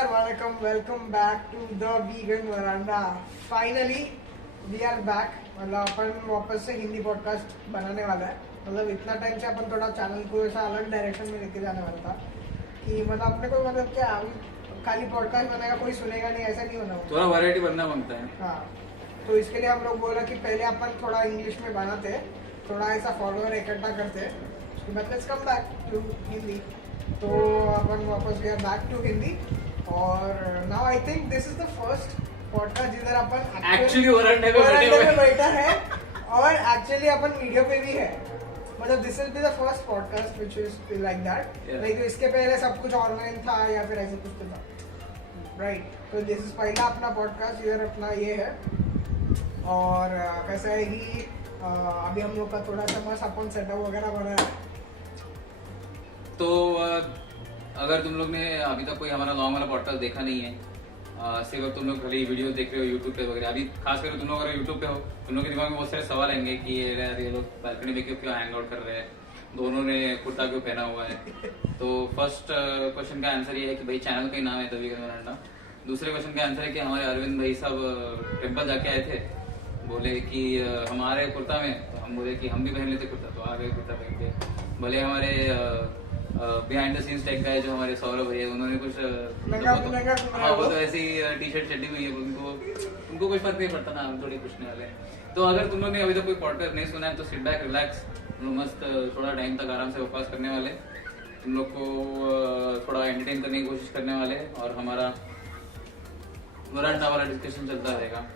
नमस्कार, वनकम, welcome back to the vegan veranda. Finally we are back. मतलब अपन वापस से हिंदी पॉडकास्ट बनाने वाला है। मतलब इतना टाइम से अपन थोड़ा चैनल को ऐसा अलग डायरेक्शन में लेके जाने वाला था कि मतलब अपने को मतलब क्या अभी खाली पॉडकास्ट बनाएगा कोई सुनेगा नहीं, ऐसा नहीं होना। थोड़ा वैरायटी बनना बनता है। हाँ, तो इसके लिए हम लोग बोला कि पहले अपन थोड़ा इंग्लिश में बनाते, थोड़ा ऐसा फॉलोअर इकट्ठा करते, उसके बाद let's come back to Hindi. तो अपन वापस गया बैक टू हिंदी और now I think this is the first podcast जिधर अपन एक्चुअली वरांडे में बैठा है और एक्चुअली अपन वीडियो पे भी है। मतलब this will be the first podcast which is like that. Like इसके पहले सब कुछ ऑनलाइन था या फिर ऐसे कुछ तो था, राइट? तो दिस इज पहला अपना पॉडकास्ट इधर अपना ये है। और कैसा है कि अभी हम लोग का थोड़ा सा मस्त अपन सेटअप वगैरह बना है। तो अगर तुम लोग ने अभी तक कोई हमारा लॉन्ग वाला पॉडकास्ट देखा नहीं है, सिर्फ तुम लोग खाली वीडियो देख रहे हो यूट्यूब पे वगैरह, अभी खास करके तुम लोग अगर यूट्यूब पे हो, तुम लोग के दिमाग में बहुत सारे सवाल आएंगे कि ये लोग बालकनी में क्यों हैंग आउट कर रहे हैं, दोनों ने कुर्ता क्यों पहना हुआ है। तो फर्स्ट क्वेश्चन का आंसर ये है कि भाई चैनल का ही नाम है द वीगन वरांडा। दूसरे क्वेश्चन का आंसर है कि हमारे अरविंद भाई साहब टेम्पल जाके आए थे, बोले कि हमारे कुर्ता में, तो हम बोले कि हम भी पहन लेते कुर्ता, तो आ गए कुर्ता पहन के। भले हमारे बिहाइंड द सीन्स टाइप का है जो हमारे सौरभ भैया, उन्होंने कुछ हाँ वो तो ऐसी टी शर्ट चड्डी हुई है, उनको कोई फर्क नहीं पड़ता ना, हम थोड़ी पूछने वाले हैं। तो अगर तुम लोग ने अभी तक कोई पॉडकास्ट नहीं सुना है तो सिट बैक रिलैक्स, हम लोग मस्त थोड़ा टाइम तक आराम से उपवास करने वाले, तुम लोग को थोड़ा एंटरटेन करने की कोशिश करने वाले और हमारा वरांडा वाला डिस्कशन चलता रहेगा।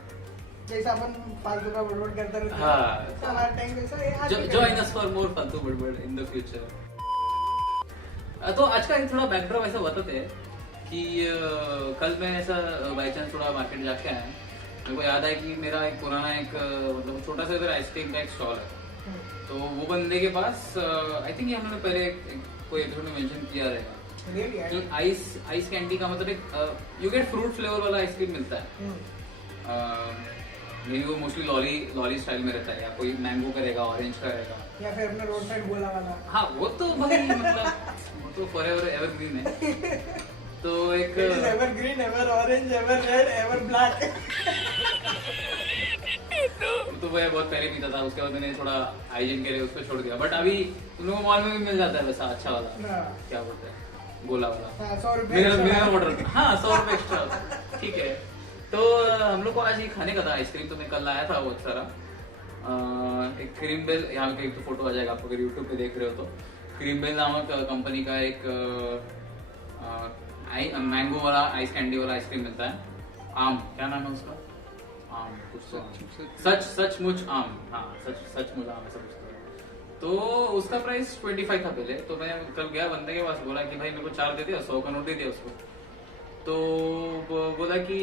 जैसा अपन फालतू का बड़बड़ करते रहते हैं। हाँ, हर टाइम वैसा जॉइन अस फॉर मोर फालतू बड़बड़ इन द फ्यूचर। तो आज का थोड़ा बैकड्रॉप ऐसा बताते हैं कि कल मैं ऐसा बाई चांस थोड़ा मार्केट जाके आया, मेरे को याद है कि मेरा एक पुराना एक मतलब छोटा सा इधर आइसक्रीम का एक स्टॉल है। तो वो बंदे के पास आई थिंक ये हमने पहले कोई एपिसोड में मेंशन किया रहेगा कि आइस कैंडी का मतलब एक यू गेट फ्रूट फ्लेवर वाला आइसक्रीम मिलता है। मेरी वो मोस्टली लॉली स्टाइल में रहता है, या कोई मैंगो का रहेगा, ऑरेंज का रहेगा, या फिर अपने रोड साइड गोला वाला। हाँ वो तो भाई मतलब वो तो फॉरएवर एवरग्रीन है। तो एक evergreen, ever orange, ever read, ever black. तो वो बहुत पहले पीता था, उसके बाद मैंने थोड़ा हाइजीन के लिए उसको छोड़ दिया। बट अभी तुम लोगों को मॉल में भी मिल जाता है वैसा अच्छा वाला, क्या बोलते हैं, गोला वाला, 100 रुपए। मिनरल वाटर, हाँ 100 रुपए एक्स्ट्रा, ठीक है। तो हम लोग को आज ये खाने का था आइसक्रीम, तो मैं कल लाया था बहुत सारा। एक क्रीम बेल, यहाँ पे एक तो फोटो आ जाएगा आपको अगर यूट्यूब पे देख रहे हो तो, क्रीम बेल नामक कंपनी का एक मैंगो वाला आइस कैंडी वाला आइसक्रीम मिलता है। आम, क्या नाम है उसका, आम कुछ तो, सचमुच आम, हाँ सचमुच आम ऐसा कुछ। तो उसका प्राइस 25 था पहले। तो मैं कल गया बंदे के पास, बोला कि भाई मेरे को 4 दे दिया, 100 का नोट दे दिया उसको। तो बोला कि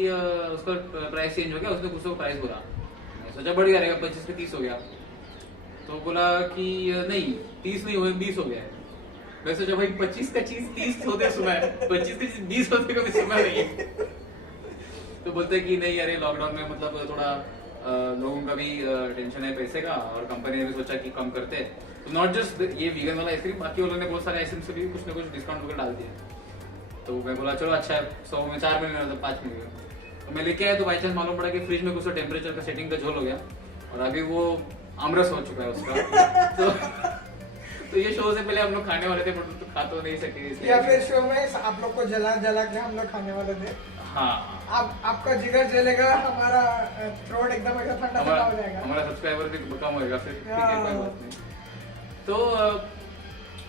उसका प्राइस चेंज हो गया, उसने कुछ तो प्राइस बोला, मैं सोचा बढ़ गया रहेगा, 25 से 30 हो गया। तो बोला कि नहीं 30 नहीं हुए, 20 हो गया है। मैं सोचा भाई 25 का चीज 30 होते सुना है, 25 का चीज 20 होते को भी सुना नहीं है। तो बोलते कि नहीं अरे लॉकडाउन में मतलब थोड़ा लोगों का भी टेंशन है पैसे का, और कंपनी ने भी सोचा कि कम करते। तो नॉट जस्ट ये वीगन वाला आइसक्रीम, बाकी उन्होंने बहुत सारे आइसक्रीम से भी कुछ ना कुछ डिस्काउंट वगैरह डाल दिया। तो मैं बोला चलो अच्छा है, 100 में 4 मिल गए, 5 मिल गए। तो मैं लेके आया, तो बाई चांस मालूम पड़ा कि फ्रिज में कुछ टेम्परेचर का सेटिंग का झोल हो गया, और अभी वो आमरस हो चुका है उसका। तो ये शो से पहले हम लोग खाने वाले थे, बट तो खा तो नहीं सके, या फिर शो में आप लोग को जला के हम लोग खाने वाले थे। हाँ, आपका जिगर जलेगा, हमारा थ्रोट एकदम ऐसा ठंडा हो जाएगा, हमारा सब्सक्राइबर भी कम होएगा फिर, ठीक है कोई बात नहीं। तो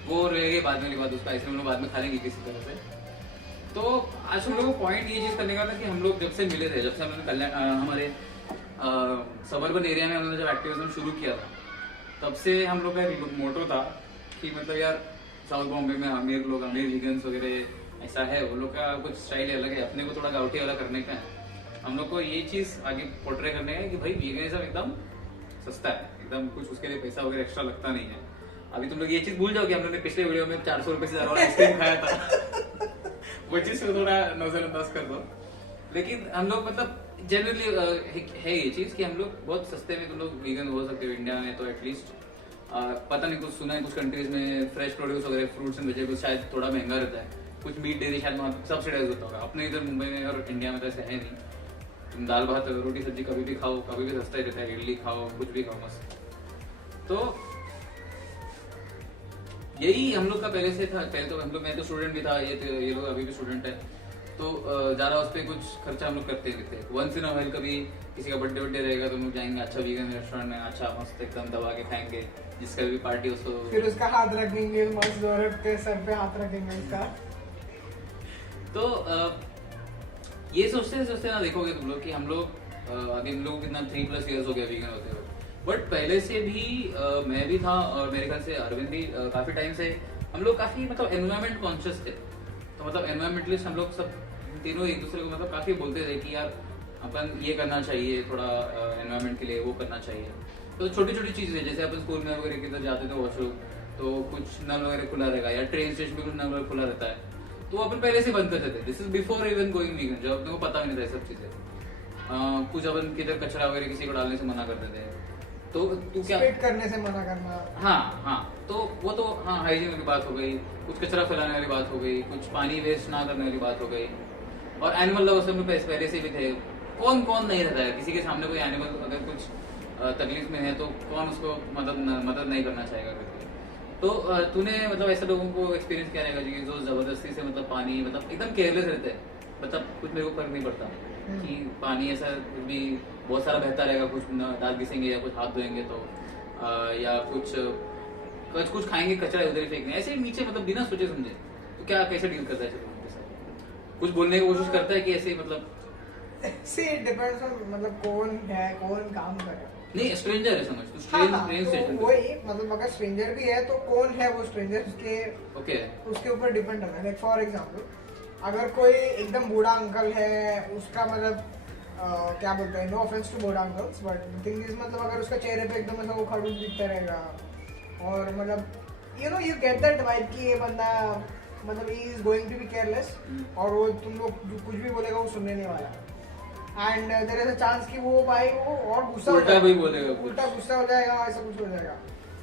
वो रहेगी बाद में वाली बात, उसका आइसक्रीम लोग बाद में खा लेंगे किसी तरह से। तो आज हम लोग को पॉइंट ये चीज करने का था कि हम लोग जब से मिले थे, जब से हमने कल्याण हमारे सबर्बन एरिया में हमने जब एक्टिविज्म शुरू किया था, तब से हम लोग का मोटो था कि मतलब यार साउथ बॉम्बे में अमीर लोग, अमीर वीगन्स वगैरह ऐसा है, वो लोग का कुछ स्टाइल अलग है, अपने को थोड़ा गाउटी वाला करने का है। हम लोग को ये चीज आगे पोर्ट्रे करने का है कि भाई वीगनिज्म एकदम सस्ता है, एकदम कुछ उसके लिए पैसा वगैरह एक्स्ट्रा लगता नहीं है। अभी तुम लोग ये चीज भूल जाओ कि हम लोग ने पिछले वीडियो में 400 रुपए से ज्यादा आइसक्रीम खाया था। वो चीज को थोड़ा नजरअंदाज कर दो। लेकिन हम लोग मतलब जनरली है ये चीज कि हम लोग बहुत सस्ते में तुम लोग वीगन हो सकते हो इंडिया में, तो एटलीस्ट पता नहीं कुछ सुना है कुछ कंट्रीज में फ्रेश प्रोड्यूस वगैरह फ्रूट्स एंड वेजिटेबल्स शायद थोड़ा महंगा रहता है, कुछ मीट डेयरी शायद वहाँ सब्सिडाइज होता होगा। अपने इधर मुंबई में और इंडिया में तो ऐसे है नहीं। तुम दाल भात रोटी सब्जी कभी भी खाओ, कभी भी सस्ता ही रहता है, इडली खाओ, कुछ भी खाओ मस्त। तो यही हम लोग का पहले से था। पहले तो हम लोग, मैं तो स्टूडेंट भी था, ये लोग अभी भी स्टूडेंट है, तो ज्यादा उस पर कुछ खर्चा हम लोग करते नहीं थे। वंस इन अ व्हाइल कभी किसी का बर्थडे रहेगा तो हम लोग जाएंगे अच्छा वीगन रेस्टोरेंट में, अच्छा मस्त एकदम दबा के खाएंगे, जिसका भी पार्टी उसको, फिर उसका हाथ रखेंगे, मस्त जोरत के सर पे हाथ रखेंगे उसका। तो ये सोचते ना देखोगे तुम लोग कि हम लोग अभी हम लोग कितना 3+ ईयर्स हो गया वीगन होते हुए, बट पहले से भी मैं भी था और मेरे ख्याल से अरविंद भी काफी टाइम से हम लोग काफी मतलब एनवायरमेंट कॉन्शियस थे। तो मतलब एनवायरमेंटलिस्ट हम लोग सब तीनों एक दूसरे को मतलब काफी बोलते थे कि यार अपन ये करना चाहिए, थोड़ा एनवायरमेंट के लिए वो करना चाहिए। तो छोटी छोटी चीजें जैसे अपन स्कूल में वगैरह किधर जाते थे वॉशरूम, तो कुछ नल वगैरह खुला रहेगा, या ट्रेन स्टेशन पे कुछ नल वगैरह खुला रहता है, तो अपन पहले से बंद करते थे। This is before even going vegan, जब अपने को पता भी नहीं था ये सब चीजें। कुछ अपन किधर कचरा वगैरह किसी को डालने से मना करते थे, तो तू क्या स्पिट करने से मना करना। हाँ, तो वो तो हाँ हाइजीन वाली बात हो गई, कुछ कचरा फैलाने वाली बात हो गई, कुछ पानी वेस्ट ना करने वाली बात हो गई। और एनिमल लवर्स हम लोग पहले से भी थे। कौन नहीं रहता है किसी के सामने कोई एनिमल अगर कुछ तकलीफ में है तो कौन उसको मदद नहीं करना चाहेगा करके। तो तूने मतलब ऐसे लोगों को एक्सपीरियंस किया रहेगा जी जो जबरदस्ती से मतलब पानी मतलब एकदम केयरलेस रहते हैं, मतलब कुछ मेरे को फर्क नहीं पड़ता कि पानी ऐसा भी बहुत सारा बहता रहेगा, कुछ दांत घिसेंगे या कुछ हाथ धोएंगे तो या कुछ खाएंगे कचरा उधर ही फेंकने, ऐसे नीचे मतलब बिना सोचे समझे। तो क्या कैसे डील करता है ऐसे लोगों के साथ? कुछ बोलने की कोशिश करता है कि ऐसे मतलब See, it depends on मतलब कौन है, कौन काम करे। नहीं स्ट्रेंजर है समझ, तू ट्रेन स्टेशन तो वही मतलब अगर स्ट्रेंजर भी है तो कौन है वो स्ट्रेंजर, उसके ऊपर डिपेंड करता है। लाइक फॉर एग्जांपल अगर कोई एकदम बूढ़ा अंकल है, उसका मतलब क्या बोलते हैं, नो ऑफेंस टू बूढ़ा अंकल्स, बट थिंग इज मतलब अगर उसका चेहरे पे एकदम ऐसा वो खड़ूस दिखता रहेगा और मतलब यू गेट दैट वाइब कि ये बंदा मतलब ही is going to be careless और वो तुम लोग कुछ भी बोलेगा वो सुनने नहीं वाला। And there is a chance कि वो भाई वो और गुस्सा उल्टा भी बोलेगा, उल्टा गुस्सा हो जाएगा, ऐसा कुछ हो जाएगा।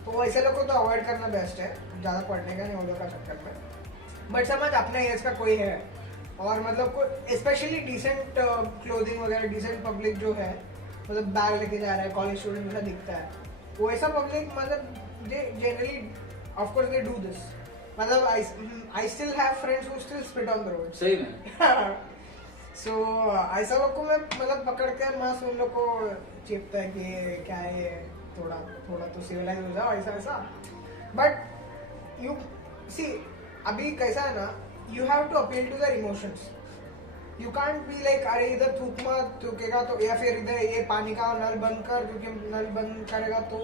तो ऐसे लोग को तो अवॉइड करना बेस्ट है, ज्यादा पढ़ने का नहीं वो लोग का चक्कर में। बट समझ अपने एज का कोई है और मतलब स्पेशली डिसेंट क्लोथिंग वगैरह, डिसेंट पब्लिक जो है मतलब बैग लेके जा रहा है, कॉलेज स्टूडेंट जैसा दिखता है, वो ऐसा पब्लिक मतलब they generally of course they do this. मतलब I still have friends who still spit on the road. सही में सो ऐसा लोग को मैं मतलब पकड़ कर मस्त उन लोग को चेपता है कि क्या है, थोड़ा तो सिविलाइज हो जाओ ऐसा। बट यू सी अभी कैसा है ना, you have to appeal to their emotions. You can't be like अरे इधर थूक मत, थूकेगा तो, या फिर इधर ये पानी का नल बंद कर क्योंकि नल बंद करेगा तो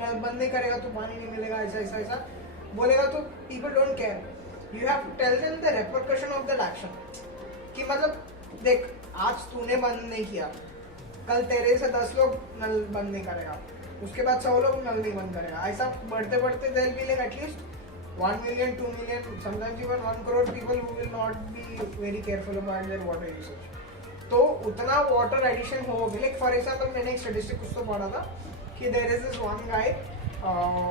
नल बंद नहीं करेगा तो पानी नहीं मिलेगा, ऐसा बोलेगा तो people don't care. You have to tell them the repercussion of that action कि मतलब देख आज तूने बंद नहीं किया, कल तेरे से 10 लोग नल बंद नहीं करेगा, उसके बाद 100 लोग नल नहीं बंद करेगा, ऐसा बढ़ते बढ़ते there will be like at least 1 million, 2 million, sometimes even 1 crore people who will not be very careful about their water usage. तो उतना वाटर एडिशन होगी। लाइक फॉर एग्जाम्पल मैंने एक स्टेटिस्टिक कुछ तो पढ़ा था कि there is this one guy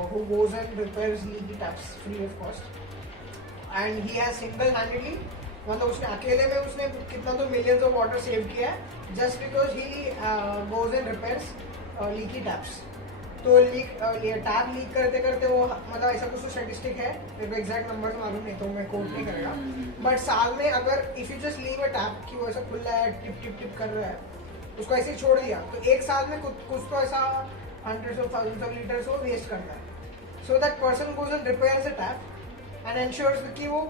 who goes and repairs leaky taps free of cost and he has single handedly मतलब उसने अकेले में उसने कितना तो मिलियंस ऑफ वाटर सेव किया है just because he goes and repairs leaky taps. तो ये टैप लीक करते करते वो मतलब ऐसा कुछ तो स्टैटिस्टिक है, मेरे को एग्जैक्ट नंबर मालूम नहीं तो मैं कोट नहीं करेगा, बट साल में अगर if you just leave a tap कि वो ऐसा खुल रहा है टिप टिप टिप कर रहा है, उसको ऐसे ही छोड़ दिया तो एक साल में कुछ तो ऐसा hundreds of thousands of liters वो वेस्ट करता है। So that person goes and repairs a tap and ensures कि वो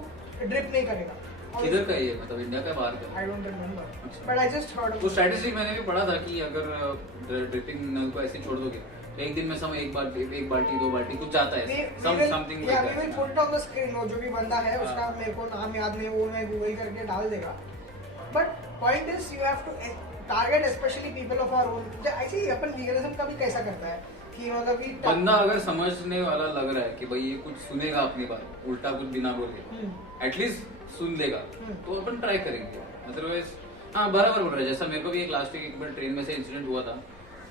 ड्रिप नहीं करेगा। किधर का ये मतलब इंडिया का बाहर का? I don't remember, but I just heard of वो स्ट्रैटेजी मैंने भी पढ़ा था कि अगर ड्रिपिंग नल को ऐसे छोड़ दोगे तो एक दिन में समय एक बाल्टी 2 बाल्टी कुछ जाता है समथिंग। या we will put it on the screen, वो जो भी बंदा है उसका मेरे को नाम याद नहीं, वो मैं गूगल करके डाल देगा। But point is you have to target specially people of our own. ऐसे ही अपन वीगनिज्म का भी कैसा करता है कि मतलब कि बंदा अगर समझने वाला लग रहा है कि भाई ये कुछ सुनेगा अपनी बात, उल्टा कुछ बिना बोले एटलीस्ट सुन लेगा तो अपन ट्राई करेंगे। अदरवाइज हाँ बराबर बोल रहा है। जैसा मेरे को भी एक लास्ट वीक एक बार ट्रेन में से इंसिडेंट हुआ था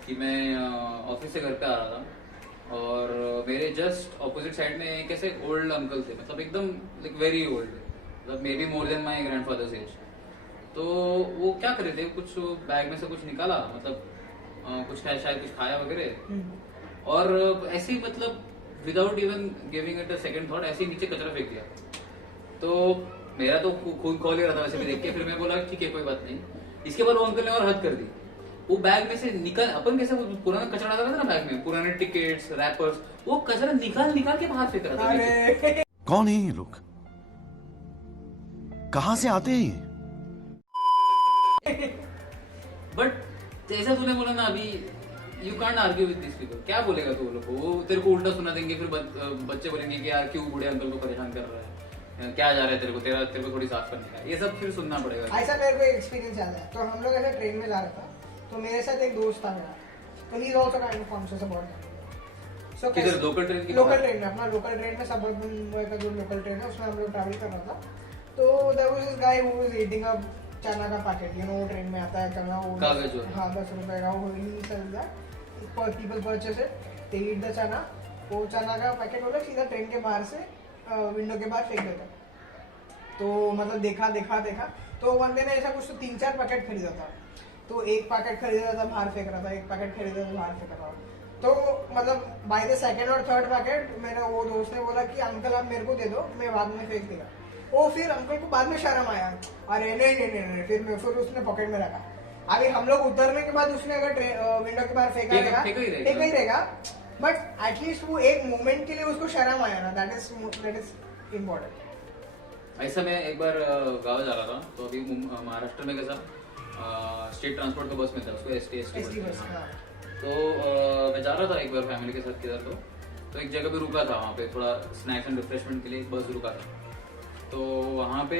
कि मैं ऑफिस से घर पे आ रहा था और मेरे जस्ट ऑपोजिट साइड में एक ऐसे ओल्ड अंकल थे, मतलब एकदम लाइक वेरी ओल्ड, मतलब may be more than my grandfather's age. तो वो क्या कर रहे थे, कुछ बैग में से कुछ निकाला, मतलब कुछ शायद कुछ खाया वगैरह, और ऐसे ही मतलब without even giving it a second thought ऐसे ही नीचे कचरा फेंक दिया। तो मेरा तो खून खोल ही रहा था वैसे भी देख के। फिर मैं बोला ठीक है कोई बात नहीं। इसके बाद वो अंकल ने और हद कर दी, वो बैग में से निकल, अपन कैसे पुराना कचरा डाला था ना बैग में, पुराने टिकट्स, रैपर्स, वो कचरा निकाल निकाल के बाहर फेंक रहा था नीचे। कौन है ये लोग, कहां से आते हैं ये? बट जैसा तूने बोला ना अभी, you can't argue with this people. क्या बोलेगा तू वो लोग को, वो तेरे को उल्टा सुना देंगे। फिर बच्चे बोलेंगे कि यार क्यों बूढ़े अंकल को परेशान कर रहा है, क्या जा रहा है तेरे को थोड़ी साफ करने का, ये सब फिर सुनना पड़ेगा। ऐसा मेरे को एक्सपीरियंस याद है। तो हम लोग ऐसे ट्रेन में जा रहा था, तो मेरे साथ एक दोस्त था मेरा, तो he is also kind of conscious about. So किधर, लोकल ट्रेन की? लोकल ट्रेन में, अपना लोकल ट्रेन में, सबअर्बन मुंबई का जो लोकल ट्रेन है उसमें हम लोग ट्रैवल कर रहा था। तो there was this guy who was eating a चना का पैकेट, यू नो ट्रेन में आता है चना, वो कागज वाला। हाँ 10 रुपए का, वो ही sale that people purchase it, they eat the chana. वो चना का पैकेट वो लोग सीधा ट्रेन के बाहर से विंडो के बाहर फेंक देता। तो मतलब देखा तो बंदे ने ऐसा कुछ तो 3-4 पैकेट खरीदा था। तो एक पैकेट खरीदा था बाहर फेंक रहा था, एक पैकेट खरीदा था बाहर फेंक रहा था। तो मतलब बाय द सेकंड और थर्ड पैकेट मेरा वो दोस्त ने बोला कि अंकल आप मेरे को दे दो, मैं बाद में फेंक देगा। वो फिर अंकल को बाद में शर्म आया, अरे नहीं, फिर उसने पॉकेट में रखा। अभी हम लोग उतरने के बाद उसने अगर विंडो के बाहर फेंका ही रहेगा, बट एटलीस्ट वो एक मोमेंट के लिए उसको शर्म आया ना, दैट इज इम्पोर्टेंट। ऐसा मैं एक बार गाँव जा रहा था, तो अभी महाराष्ट्र में कैसा स्टेट ट्रांसपोर्ट का बस में था, उसको एसटी बस। तो मैं जा रहा था एक बार फैमिली के साथ किधर, तो एक जगह पे रुका था, वहाँ पे थोड़ा स्नैक्स एंड रिफ्रेशमेंट के लिए एक बस रुका था। तो वहाँ पे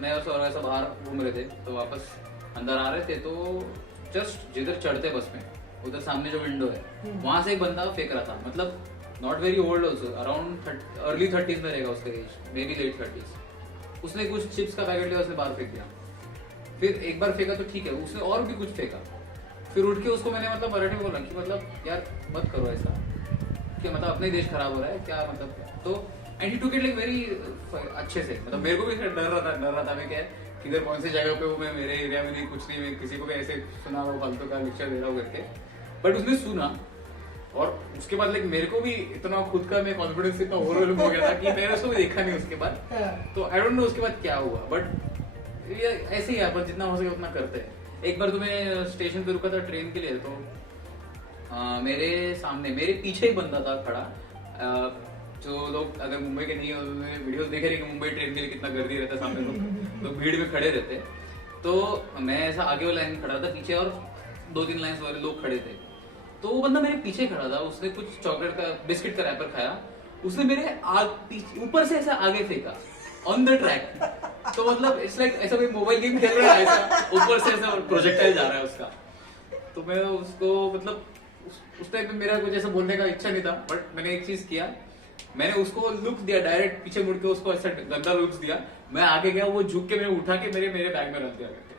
मैं और ऐसा बाहर घूम रहे थे, तो वापस अंदर आ रहे थे, तो जस्ट जिधर चढ़ते बस में उधर सामने जो विंडो है वहां से एक बंदा फेंक रहा था, मतलब not very old also, around early 30s में रहेगा उसका as, may be late 30s। उसने कुछ चिप्स का पैकेट लिया, उसने बाहर फेंक दिया। फिर एक बार फेंका तो ठीक है, उसने और भी कुछ फेंका। फिर उठ के उसको मैंने मतलब मराठी में बोला कि मतलब यार मत करो ऐसा, कि मतलब अपना ही देश खराब हो रहा है क्या, मतलब। तो and he took it like very अच्छे से, मतलब मेरे को भी डर रहा था मैं क्या किधर कौन सी जगह पे हूँ मैं, मेरे एरिया में नहीं, कुछ नहीं, मैं किसी को भी ऐसे सुना रहा हूँ फालतू का लेक्चर दे रहा हूँ करके। बट उसने सुना, और उसके बाद लाइक मेरे को भी इतना खुद का मैं कॉन्फिडेंस इतना ओवरवेल हो गया था कि मैंने उसको भी देखा नहीं उसके बाद। तो आई डोंट नो उसके बाद क्या हुआ, बट ये ऐसे ही है, पर जितना हो सके उतना करते हैं। एक बार तो मैं स्टेशन पे रुका था ट्रेन के लिए, तो मेरे सामने मेरे पीछे ही बंदा था खड़ा। जो लोग अगर मुंबई के नहीं उन्होंने वीडियोस देखे रहे कि मुंबई ट्रेन के लिए कितना गर्दी रहता है, सामने लोग भीड़ में खड़े रहते। तो मैं ऐसा आगे वाला लाइन खड़ा था, पीछे और 2-3 लाइन वाले लोग खड़े थे। तो वो बंदा मेरे पीछे खड़ा था, उसने कुछ चॉकलेट का बिस्किट का रैपर खाया, उसने मेरे ऊपर से ऐसा आगे फेंका ऑन द ट्रैक। तो मतलब इट्स लाइक ऐसा कोई मोबाइल गेम खेल रहा है, ऐसा ऊपर से ऐसा प्रोजेक्टाइल जा रहा है उसका। तो मैं उसको मतलब उस टाइम पे मेरा कुछ ऐसा बोलने का इच्छा नहीं था, बट मैंने एक चीज किया, मैंने उसको लुक दिया, डायरेक्ट पीछे मुड़ के उसको ऐसा गंदा लुक दिया। मैं आगे गया, वो झुक के मैंने उठा के मेरे बैग में रख दिया करके।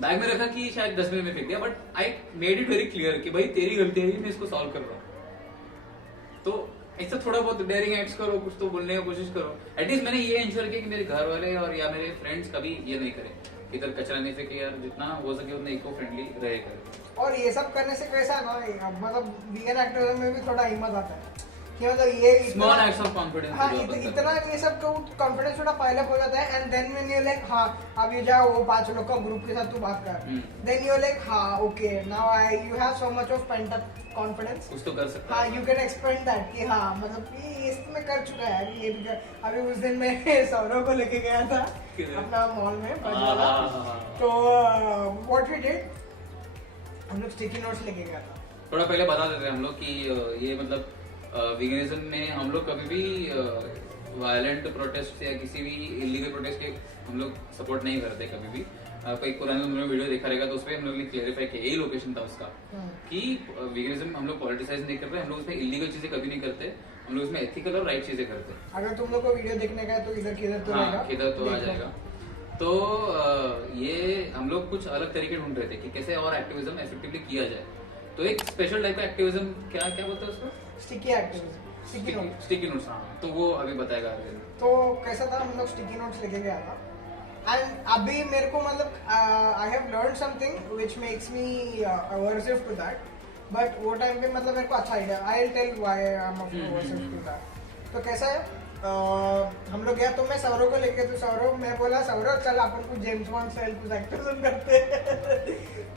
बैग में रखा कि शायद डस्टबिन में फेंक दिया, but I made it very clear कि भाई तेरी गलती है, मैं इसको सॉल्व कर रहा हूँ। तो ऐसा थोड़ा बहुत डेयरिंग एक्ट्स करो, कुछ तो बोलने की कोशिश करो। एटलीस्ट मैंने ये इंश्योर किया कि मेरे घर वाले और या मेरे फ्रेंड्स कभी ये नहीं करें, इधर कचरा नहीं फेंके, यार जितना हो सके उतना इको फ्रेंडली रहे कर। और ये सब करने से कैसा ना, मतलब वीगन एक्टिविज्म में भी थोड़ा हिम्मत आता है कि मतलब ये स्मॉल एक्ट्स ऑफ कॉन्फिडेंस। हाँ, इतना ये सब कॉन्फिडेंस थोड़ा पाइल अप हो जाता है, and then when you like हाँ अब ये जाओ वो 5 लोग का ग्रुप के साथ तू बात कर, देन यू लाइक हाँ okay now you have so much of pent up confidence, कुछ तो कर सकता हाँ, यू कैन एक्सपेंड दैट कि हाँ मतलब ये इसमें कर चुका है ये भी कर। अभी उस दिन मैं सौरव को लेके गया था अपना मॉल में, तो व्हाट वी डिड, हम लोग स्टिकी नोट्स लेके गया था। थोड़ा पहले बता देते हैं हम लोग कि ये मतलब वीगनिज्म में हम लोग कभी भी वायलेंट प्रोटेस्ट या किसी भी इलीगल प्रोटेस्ट के हम लोग सपोर्ट नहीं करते कभी भी। कोई पुराना वीडियो देखा रहेगा तो उसमें हम लोग ने क्लेरिफाई किया, यही लोकेशन था उसका, कि वीगनिज्म हम लोग पॉलिटिसाइज नहीं कर रहे, हम लोग उसमें इलीगल चीजें कभी नहीं करते, हम लोग उसमें एथिकल और राइट चीजें करते हैं। अगर तुम लोग को वीडियो देखने का है तो इधर किधर तो हाँ, किधर तो आ जाएगा। तो ये हम लोग कुछ अलग तरीके ढूंढ रहे थे कि कैसे और एक्टिविज्म इफेक्टिवली किया जाए। तो एक स्पेशल टाइप का एक्टिविज्म क्या बोलते हैं उसको, sticky activism. Sticky note. Sticky notes, हाँ, तो वो अभी बताएगा आगे। तो कैसा था, हम लोग स्टिकी नोट्स लेके गया था एंड अभी मेरे को मतलब I have learn something which makes me aversive to that, but वो टाइम पे मतलब मेरे को अच्छा idea, I will tell why I am aversive to that. तो कैसा है, हम लोग गया तो मैं सौरव को लेके, तो सौरव, मैं बोला सौरव चल अपन को जेम्स बॉन्ड स्टाइल कुछ एक्शन करते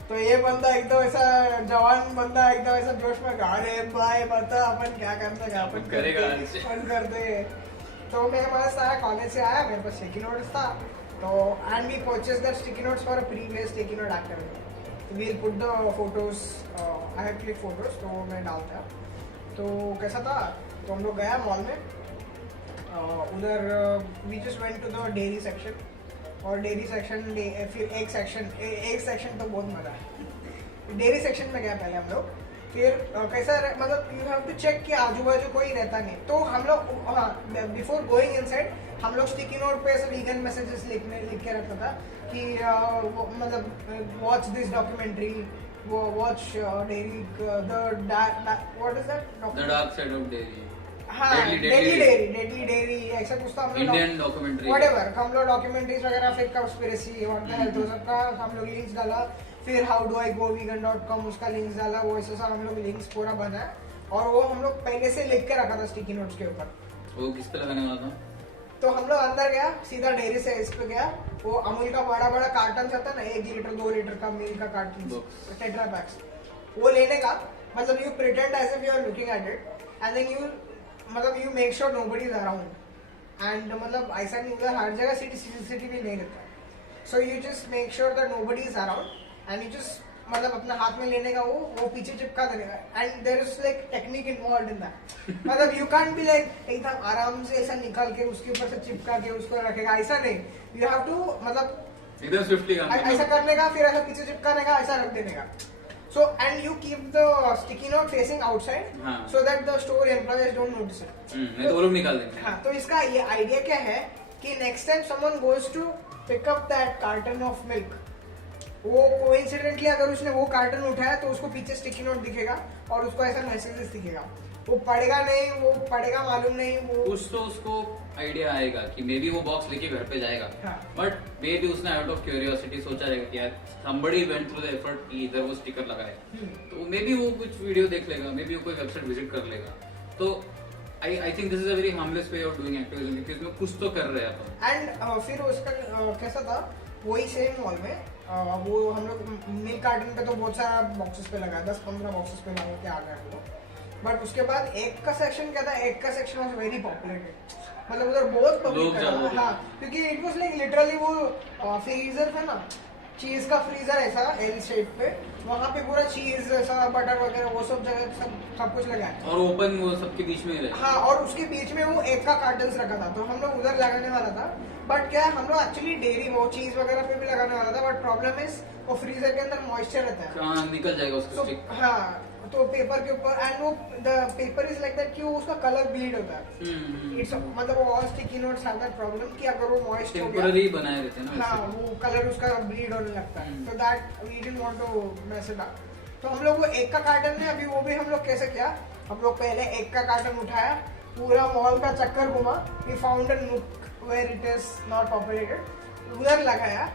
तो ये बंदा एकदम ऐसा जवान बंदा एकदम ऐसा जोश में, अरे भाई बता अपन क्या करना है, अपन करेगा अपन करते हैं। तो मैं पास आया, कॉलेज से आया, मेरे पास स्टिकी नोट्स था, तो and we purchase that sticky notes for a previous sticky note activity, we will put the photos, I have click photos, तो मैं डालता। तो कैसा था, तो हम लोग गया मॉल में, उधर we just went to the dairy section, और डेयरी सेक्शन फिर एक सेक्शन तो बहुत मजा है। डेयरी सेक्शन में गया पहले हम लोग, फिर कैसा मतलब यू हैव टू चेक कि आजू बाजू कोई रहता नहीं, तो हम लोग, हाँ, बिफोर गोइंग इनसाइड हम लोग स्टिकी नोट पे ऐसे वीगन मैसेजेस लिख के रखता था कि मतलब watch this documentary, watch dairy, what is that, the dark side of dairy, हाँ, डेडली डेयरी ऐसा कुछ था, हम लोग इंडियन डॉक्यूमेंट्री, व्हाटएवर, हम लोग डॉक्यूमेंट्रीज वगैरह, fake conspiracy, what the hell, तो सबका हम लोग लिंक्स डाला। फिर how do I go vegan.com उसका लिंक्स डाला, वो ऐसा हम लोग लिंक्स पूरा बनाया, और वो हम लोग पहले से लिख के रखा था स्टिकी नोट्स के ऊपर। वो किस पे लगाने वाला था? तो हम लोग अंदर गया, सीधा डेयरी से इस पे गया, वो अमूल का बड़ा बड़ा कार्टन आता है ना, 1 लीटर 2 लीटर का मिल्क का कार्टन, टेट्रा पैक्स, वो लेने का, मतलब you pretend as if you are looking at it and then you मतलब you make sure nobody is around, and मतलब ऐसा नहीं, उधर हर जगह सीसीटीवी नहीं रहता, so you just make sure that nobody is around and you just मतलब अपना हाथ में लेने का, वो पीछे चिपका देने का, and there is like technique involved in that, मतलब यू कांट बी लाइक एकदम आराम से ऐसा निकाल के उसके ऊपर से चिपका के उसको रखेगा, ऐसा नहीं, यू हैव टू मतलब एकदम स्विफ्टली ऐसा करने का, फिर ऐसा पीछे चिपकाने का, ऐसा रख देने का। So and you keep the sticky note facing outside, so that the store employees don't notice it. नहीं तो वो लोग निकाल देंगे। हाँ, तो इसका ये आइडिया क्या है कि next time someone goes to pick up that carton of milk, वो coincidentally अगर उसने वो कार्टन उठाया तो उसको पीछे स्टिकी नोट दिखेगा और उसको ऐसा मैसेजेस दिखेगा, वो पढ़ेगा नहीं, वो पढ़ेगा मालूम नहीं, वो कुछ तो उसको आइडिया आएगा कि मे बी वो बॉक्स लेके घर पे जाएगा, बट मे बी उसने आउट ऑफ क्यूरियोसिटी सोचा रहेगा कि यार somebody went through the effort कि इधर वो स्टिकर लगाए, तो मे बी वो कुछ वीडियो देख लेगा, मे बी वो कोई वेबसाइट विजिट कर लेगा, तो आई think this is a very harmless way of doing activism, क्योंकि इसमें कुछ तो कर रहे हैं अपन। एंड फिर उसका कैसा था, वही सेम मॉल में वो हम लोग मिल्क कार्टन पे तो बहुत सारा बॉक्सेस पे लगा, 10-15 बॉक्सेस पे लगा के आ गए हम लोग, बट उसके बाद एक का सेक्शन क्या था, एक का सेक्शन वाज वेरी पॉपुलेटेड, मतलब उधर बहुत पब्लिक था, हाँ, क्योंकि इट वाज लाइक लिटरली वो फ्रीजर था ना, चीज का फ्रीजर ऐसा एल शेप पे, वहाँ पे पूरा चीज ऐसा बटर वगैरह वो सब जगह सब कुछ लगा है, और ओपन वो सबके बीच में ही रहे। हाँ, और उसके बीच में वो एक का कार्टन रखा था, तो हम लोग उधर लगाने वाला था, बट क्या हम लोग एक्चुअली डेयरी वो चीज वगैरह पे भी लगाने वाला था, बट प्रॉब्लम इज वो फ्रीजर के अंदर मॉइस्चर रहता है, हाँ, निकल जाएगा उसका स्टिक, हाँ, तो पेपर के ऊपर, एंड वो the paper is like that कि उसका कलर ब्लीड होता है, इट्स मतलब वो sticky notes have that problem कि अगर वो मॉइस्ट हो गया, टेम्पररी बनाए रहते हैं ना, हाँ, वो कलर उसका ब्लीड होने लगता है, तो that we didn't want to mess it up. तो हम लोग वो एक का कार्टन है, अभी वो भी हम लोग कैसे किया, हम लोग पहले एक का कार्टन उठाया, पूरा मॉल का चक्कर घुमा, we found a nook where it is not populated, उधर लगाया,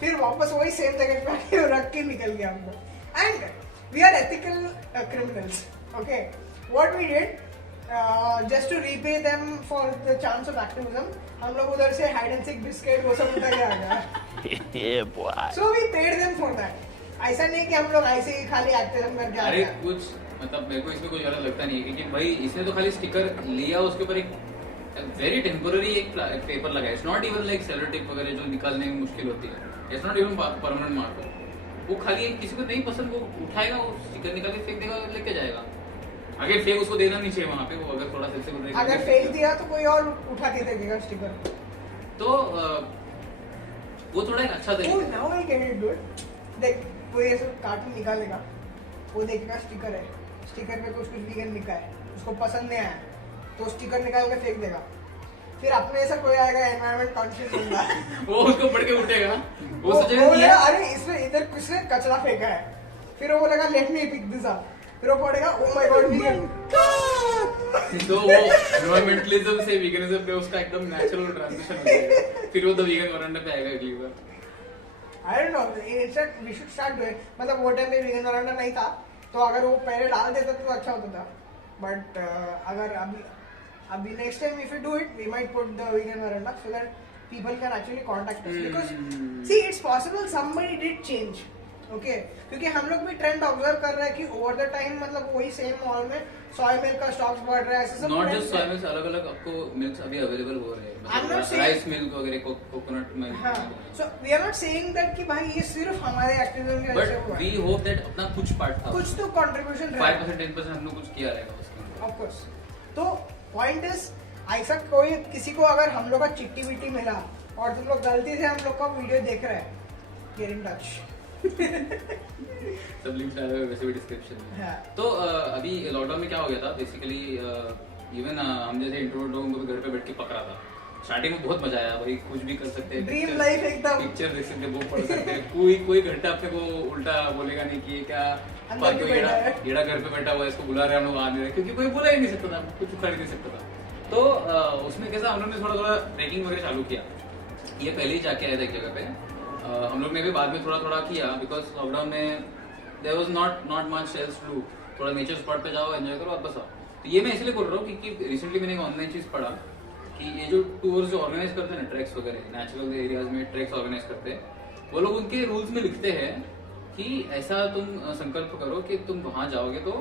फिर वापस वही सेम जगह पे रख के निकल गया हम लोग, and we are ethical criminals, okay, what we did just to repay them for the chance of activism, हम लोग उधर से हाइड एंड सीक बिस्किट वो सब उठा के आ गया, so we paid them for that, ऐसा नहीं कि हम लोग ऐसे ही खाली एक्टिविज्म करके आ गए। अरे कुछ मतलब मेरे को इसमें कुछ अलग लगता नहीं है, क्योंकि भाई इसने तो खाली स्टिकर लिया, उसके ऊपर एक वेरी टेम्पोररी एक पेपर लगा, it's not even like cello tape वगैरह जो निकालने में मुश्किल होती है, it's not even permanent marker, वो खाली किसी को नहीं पसंद वो उठाएगा, वो स्टिकर निकाल के फेंक देगा, लेके जाएगा, अगर फेक उसको देना नहीं चाहिए वहाँ पे, वो अगर थोड़ा सेंसिबल अगर फेक दिया तो कोई और उठा के देगा स्टिकर, तो वो थोड़ा एक अच्छा तरीका है। Now I get it good, देख कोई ऐसा कार्टून निकालेगा, वो देखेगा स्टिकर है, स्टिकर पे कुछ वीगन लिखा है, उसको पसंद नहीं आया तो स्टिकर निकाल के फेंक देगा, फिर अपने ऐसा कोई आएगा एनवायरनमेंट कॉन्शियस बंदा वो उसको पढ़ के उठेगा, वो सोचेगा अरे इसमें इधर किसने कचरा फेंका है, फिर वो बोलेगा let me pick this up, फिर वो पढ़ेगा ओ माय गॉड वीगन, तो वो एनवायरमेंटलिज्म से वीगनिज्म पे उसका एकदम नेचुरल ट्रांजिशन हो गया, फिर वो द वीगन वरांडा पे आएगा अगली बार। I don't know. Instead, we should start doing. मतलब वो टाइम में वीगन वरांडा नहीं था, तो अगर वो पहले डाल देते तो अच्छा होता था। But अगर अभी next time if we do it, we might put the vegan veranda so that people can actually contact us because see it's possible somebody did change. Okay, क्योंकि हम लोग भी ट्रेंड ऑब्जर्व कर रहे हैं कि ओवर द टाइम मतलब वही सेम मॉल में सोया मिल्क का स्टॉक्स बढ़ रहा है, ऐसे सब नॉट जस्ट सोया मिल्क, अलग अलग आपको मिल्क अभी अवेलेबल हो रहे I'm not हैं, saying- राइस मिल्क वगैरह, कोकोनट मिल्क। हाँ, so we are not saying that कि भाई ये सिर्फ हमारे एक्टिविज्म की वजह से बट हुआ वी है, होप दैट अपना कुछ पार्ट था, कुछ तो कंट्रीब्यूशन रहा 5% 10% हमने कुछ किया रहेगा उसके अंदर। Of course. तो पॉइंट इज ऐसा कोई किसी को अगर हम लोग का चिट्ठी विट्टी मिला और तुम लोग गलती से हम लोग का वीडियो देख रहे हैं, गेट इन टच। सब लिंक्स डाले हुए वैसे भी डिस्क्रिप्शन में। हाँ। तो अभी लॉकडाउन में क्या हो गया था बेसिकली, इवन हम जैसे इंट्रोवर्ट लोगों को भी घर पे बैठ के पकड़ा था। स्टार्टिंग में बहुत मजा आया, भाई कुछ भी कर सकते हैं, ड्रीम लाइफ एकदम। पिक्चर देख सकते हैं, बुक पढ़ सकते हैं, कोई घंटा अपने को उल्टा बोलेगा नहीं कि ये क्या अंदर क्यों बैठा है? येड़ा घर पे बैठा हुआ है, इसको बुला रहे हैं, हम लोग आ नहीं रहे, क्योंकि कोई बुला ही नहीं सकता था, कुछ उखाड़ नहीं सकता था। तो उसमें कैसा हम लोग ने थोड़ा थोड़ा ट्रैकिंग वगैरह चालू किया। ये पहले ही जाके आया था एक जगह पे, हम लोग ने भी बाद में थोड़ा थोड़ा किया बिकॉज लॉकडाउन में there was not much else to do. थोड़ा नेचर स्पॉट पे जाओ, एंजॉय करो, वापस आओ। तो ये मैं इसलिए बोल रहा हूँ क्योंकि रिसेंटली मैंने एक ऑनलाइन चीज पढ़ा कि ये जो टूर्स जो ऑर्गेनाइज करते हैं ना, ट्रैक्स वगैरह नेचुरल एरियाज में ट्रैक्स ऑर्गेनाइज करते हैं, वो लोग उनके रूल्स में लिखते हैं कि ऐसा तुम संकल्प करो कि तुम वहां जाओगे तो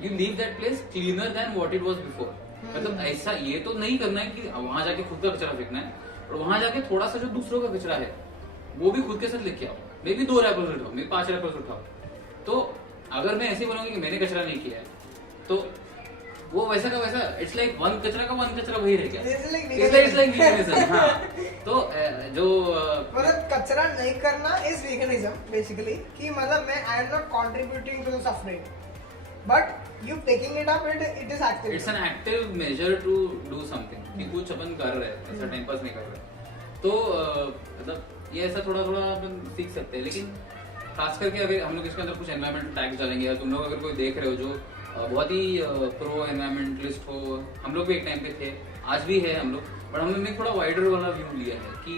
you leave that place cleaner then what it was before. मतलब ऐसा ये तो नहीं करना है कि वहां जाके खुद का कचरा फेंकना है, और वहां जाके थोड़ा सा जो दूसरों का कचरा है वो भी खुद के साथ लेके आओ। मे भी 2 रैपर्स उठाओ, मे 5 रैपर्स उठाओ। तो अगर मैं ऐसे बोलूंगी कि मैंने कचरा नहीं किया है, तो वो वैसा का वैसा इट्स लाइक वन कचरा वही रह गया। It's like veganism, हाँ। तो जो मतलब कचरा नहीं करना इज वेगनिज्म बेसिकली, कि मतलब मैं I am not contributing to the suffering but you taking it up, it is active. It's an active measure to do something कि कुछ अपन कर रहे हैं, ऐसा टाइम पास नहीं कर रहे। तो मतलब ये ऐसा थोड़ा थोड़ा अपन सीख सकते हैं, लेकिन खास करके अगर हम लोग इसके अंदर कुछ एनवायरमेंटल टैग्स डालेंगे, या तुम लोग अगर कोई देख रहे हो जो बहुत ही प्रो एनवायरमेंटलिस्ट हो, हम लोग भी एक टाइम पे थे, आज भी है हम लोग, बट हम लोग ने थोड़ा वाइडर वाला व्यू लिया है कि